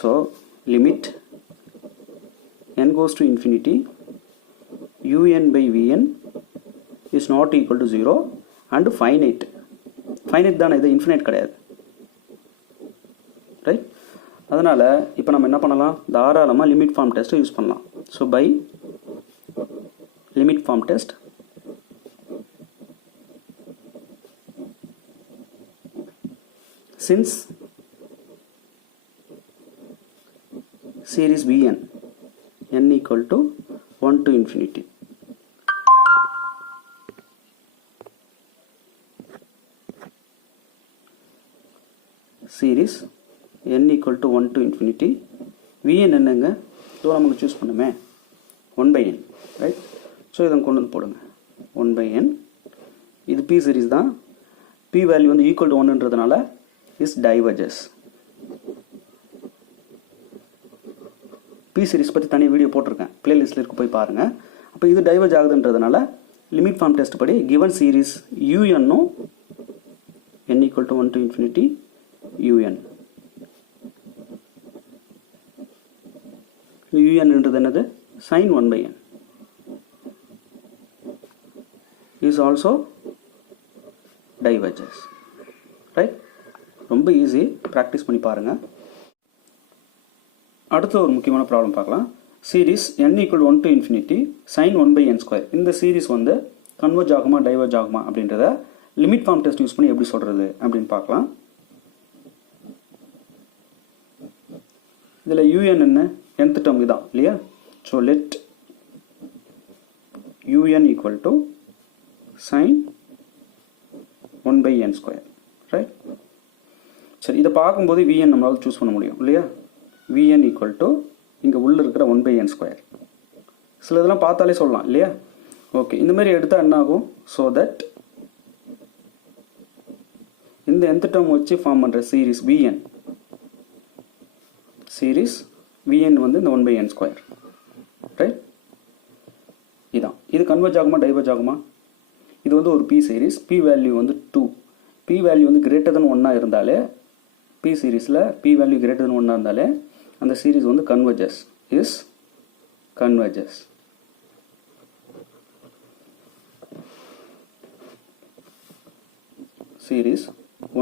So limit n goes to infinity un by vn is not equal to 0 and finite. Finite தானே, இது இன்ஃபினைட் கிடையாது, ரைட்? அதனால் இப்போ நம்ம என்ன பண்ணலாம், தாராளமாக லிமிட் ஃபார்ம் டெஸ்ட்டை யூஸ் பண்ணலாம். So by limit form test, since series Vn n equal to 1 to infinity, series n equal to 1 to infinity, Vn என்னங்க, இதோ நமக்கு சூஸ் பண்ணுமே 1 by n, ரைட்? ஸோ இதை கொண்டு வந்து போடுங்க, 1 by n. இது p சீரிஸ் தான், p வேல்யூ வந்து ஈக்குவல் டு 1ன்றதுனால இஸ் டைவர்ஜஸ். p சீரிஸ் பற்றி தனி வீடியோ போட்டிருக்கேன், பிளேலிஸ்ட்டில் இருக்கு, போய் பாருங்கள். அப்போ இது டைவர்ஜ் ஆகுதுன்றதுனால லிமிட் ஃபார்ம் டெஸ்ட் படி given series un n equal to 1 to infinity un. unன்றது என்னது, sin 1 by n is also diverges, right? ரொம்ப ஈஸி, ப்ராக்டிஸ் பண்ணி பாருங்கள். அடுத்த ஒரு முக்கியமான ப்ராப்ளம் பார்க்கலாம். Series n equal 1 to infinity sin 1 by n square. இந்த சீரிஸ் வந்து கன்வர்ஜ் ஆகுமா டைவர்ஜ் ஆகுமா அப்படின்றத லிமிட் ஃபார்ம் டெஸ்ட் யூஸ் பண்ணி எப்படி சொல்கிறது அப்படின்னு பார்க்கலாம். இதில் un என்ன, nth டேர்ம் இதான் இல்லையா? So let un equal to sin 1 by n square, right? சரி, இதை பார்க்கும்போது vn நம்மளால் சூஸ் பண்ண முடியும் இல்லையா? vn equal to இங்கே உள்ளே இருக்கிற 1 by n square. சில இதெல்லாம் பார்த்தாலே சொல்லலாம் இல்லையா? ஓகே, இந்த மாதிரி எடுத்தால் என்ன ஆகும், ஸோ தட் இந்த nth டேர்ம் வச்சு ஃபார்ம் பண்ணுற சீரிஸ் vn, சீரிஸ் vn வந்து இந்த 1 by n square, ரைட்? இதான், இது கன்வர்ஜ் ஆகுமா டைவர்ஜ் ஆகுமா? இது வந்து ஒரு p சீரிஸ், p வேல்யூ வந்து 2, p வேல்யூ வந்து கிரேட்டர் தென் 1 இருந்தாலே, p சீரிஸில் p வேல்யூ கிரேட்டர் தென் 1 இருந்தாலே அந்த சீரிஸ் வந்து converges, is converges. Series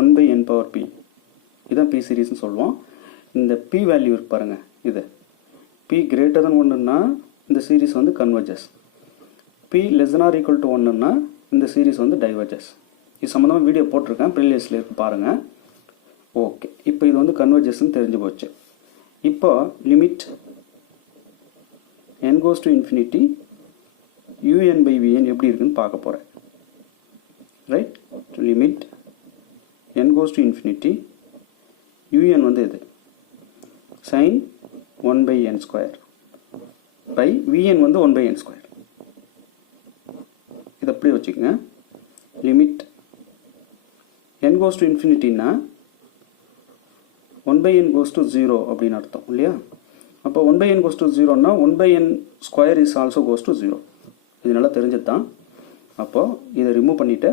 1 by n power p, இதான் p சீரிஸ்னு சொல்லுவோம். இந்த p வேல்யூ இருக்கு பாருங்கள், இது p கிரேட்டர் தென் 1ன்னா இந்த சீரிஸ் வந்து converges, p less than or equal to 1ன்னா இந்த சீரிஸ் வந்து டைவர்ஜஸ். இது சம்மந்தமாக வீடியோ போட்டிருக்கேன், ப்ளேலிஸ்ட்டில் இருக்கு பாருங்கள். ஓகே, இப்போ இது வந்து கன்வர்ஜஸ்ன்னு தெரிஞ்சு போச்சு. இப்போ limit n goes to infinity un by vn எப்படி இருக்குன்னு பார்க்க போகிறேன், right? Limit n goes to infinity un வந்து இது sin 1 by n square by vn வந்து 1 by n square. இதை அப்படியே வச்சுக்கோங்க. Limit n goes to infinity-னா 1 by n goes to 0 அப்படின்னு அர்த்தம் இல்லையா? அப்போ 1 by n goes to 0ன்னா 1 by n square is also goes to 0. இது நல்லா தெரிஞ்சது தான். அப்போது இதை ரிமூவ் பண்ணிவிட்டு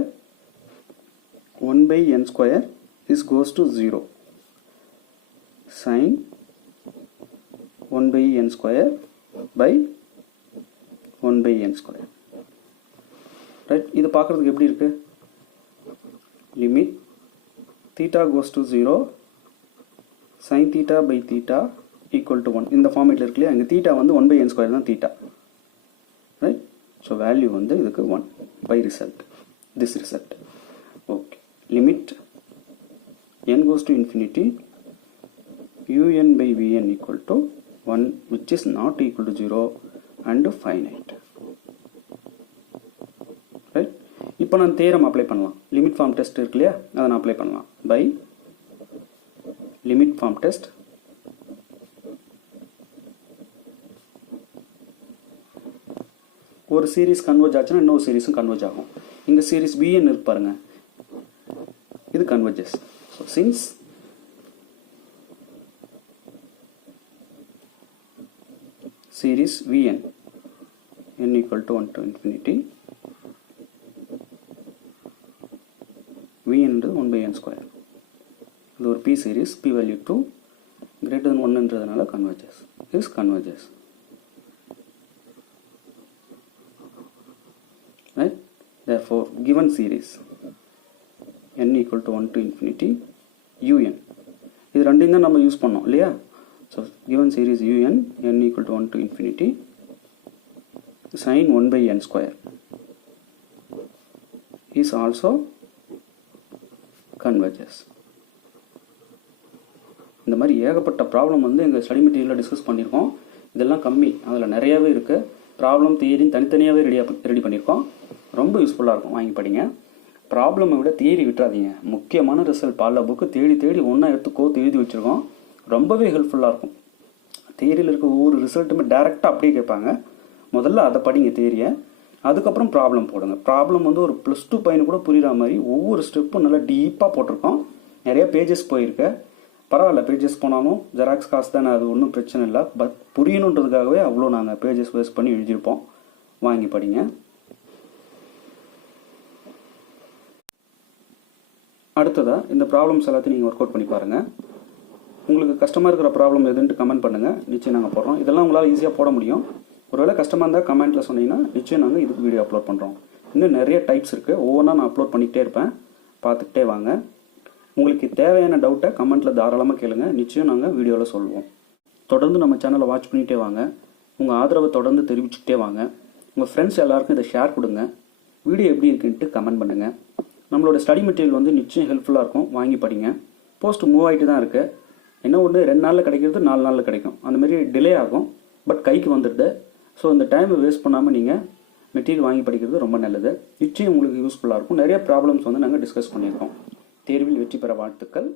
1 by n square is goes to 0 sin 1 by n square by 1 by n square. Right, இது பார்க்குறதுக்கு எப்படி இருக்குது? Limit theta goes to 0 sin theta by theta equal to 1. இந்த ஃபார்மேட்டில் இருக்கு இல்லையா, இங்கே theta வந்து 1 by n square தான் theta. ரைட், ஸோ வேல்யூ வந்து இதுக்கு 1 by result, this result. Okay, limit n goes to infinity un by vn equal to 1 which is not equal to 0 and finite. Right, இப்போ நான் theorem apply பண்ணலாம். Limit form test இருக்கு இல்லையா, அதை நான் apply பண்ணலாம். பை லிமிட் ஃபார்ம் டெஸ்ட் ஒரு series converge ஆச்சுன்னா இன்னொரு சீரிஸும் கன்வர்ஜ் ஆகும். இங்கே சீரிஸ் bn இருக்கு பாருங்க, இது converges. So since series vn n equal to 1 to infinity vn is 1 by n square. இது ஒரு p series, p value 2 greater than 1 என்றதுனால converges, is converges. Right, therefore given series n equal to 1 to infinity un, இது ரெண்டையும் தான் நம்ம use பண்ணோம் இல்லையா. So given series un n equal to 1 to infinity sin 1 by n square is also converges. இந்த மாதிரி ஏகப்பட்ட problem வந்து எங்கள் ஸ்டடி மெட்டீரியலில் டிஸ்கஸ் பண்ணியிருக்கோம். இதெல்லாம் கம்மி, அதில் நிறையாவே இருக்குது. ப்ராப்ளம் தியரியும் தனித்தனியாகவே ரெடி பண்ணியிருக்கோம். ரொம்ப யூஸ்ஃபுல்லாக இருக்கும், வாங்கி படிங்க. ப்ராப்ளமை விட தியரி விட்டுறாதீங்க. முக்கியமான ரிசல்ட் பல புக்கு தேடி தேடி ஒன்றா எடுத்து எழுதி வச்சுருக்கோம். ரொம்பவே ஹெல்ப்ஃபுல்லாக இருக்கும். தியரியில் இருக்க ஒவ்வொரு ரிசல்ட்டுமே டேரெக்டாக அப்படியே கேட்பாங்க. முதல்ல அதை படிங்க தியரியை, அதுக்கப்புறம் ப்ராப்ளம் போடுங்க. ப்ராப்ளம் வந்து ஒரு +2 பையனு கூட புரிகிற மாதிரி ஒவ்வொரு ஸ்டெப்பும் நல்லா டீப்பாக போட்டிருக்கோம். நிறைய பேஜஸ் போயிருக்கு, பரவாயில்ல. பேஜஸ் போனாலும் ஜெராக்ஸ் காசு தானே, அது ஒன்றும் பிரச்சனை இல்லை. பட் புரியணுன்றதுக்காகவே அவ்வளோ நாங்கள் பேஜஸ் வேஸ்ட் பண்ணி எழுதியிருப்போம். வாங்கி படிங்க. அடுத்ததாக இந்த ப்ராப்ளம்ஸ் எல்லாத்தையும் நீங்கள் ஒர்க் அவுட் பண்ணி பாருங்கள். உங்களுக்கு கஷ்டமாக இருக்கிற ப்ராப்ளம் எதுன்ட்டு கமெண்ட் பண்ணுங்கள், நிச்சயம் நாங்கள் போடுறோம். இதெல்லாம் உங்களால் ஈஸியாக போட முடியும். ஒருவேளை கஷ்டமாக இருந்தால் கமெண்ட்டில் சொன்னீங்கன்னா நிச்சயம் நாங்கள் இதுக்கு வீடியோ அப்லோட் பண்ணுறோம். இன்னும் நிறைய டைப்ஸ் இருக்குது, ஒவ்வொன்றா நான் அப்லோட் பண்ணிக்கிட்டே இருப்பேன், பார்த்துக்கிட்டே வாங்க. உங்களுக்கு தேவையான டவுட்டை கமெண்ட்டில் தாராளமாக கேளுங்க, நிச்சயம் நாங்கள் வீடியோவில் சொல்லுவோம். தொடர்ந்து நம்ம சேனலை வாட்ச் பண்ணிகிட்டே வாங்க. உங்கள் ஆதரவை தொடர்ந்து தெரிவிச்சுக்கிட்டே வாங்க. உங்கள் ஃப்ரெண்ட்ஸ் எல்லாருக்கும் இதை ஷேர் கொடுங்க. வீடியோ எப்படி இருக்குன்ட்டு கமெண்ட் பண்ணுங்கள். நம்மளோட ஸ்டடி மெட்டீரியல் வந்து நிச்சயம் ஹெல்ப்ஃபுல்லாக இருக்கும், வாங்கி படிங்க. போஸ்ட் மூவ் ஆகிட்டு தான் இருக்குது. என்ன ஒன்று 2 நாளில் கிடைக்கிறது 4 நாளில் கிடைக்கும், அந்தமாரி டிலே ஆகும். பட் கைக்கு வந்துடுது. ஸோ இந்த டைமை வேஸ்ட் பண்ணாமல் நீங்கள் மெட்டீரியல் வாங்கி படிக்கிறது ரொம்ப நல்லது. நிச்சயம் உங்களுக்கு யூஸ்ஃபுல்லாக இருக்கும். நிறைய ப்ராப்ளம்ஸ் வந்து நாங்கள் டிஸ்கஸ் பண்ணியிருக்கோம். தேர்வில் வெற்றி பெற வாழ்த்துக்கள்.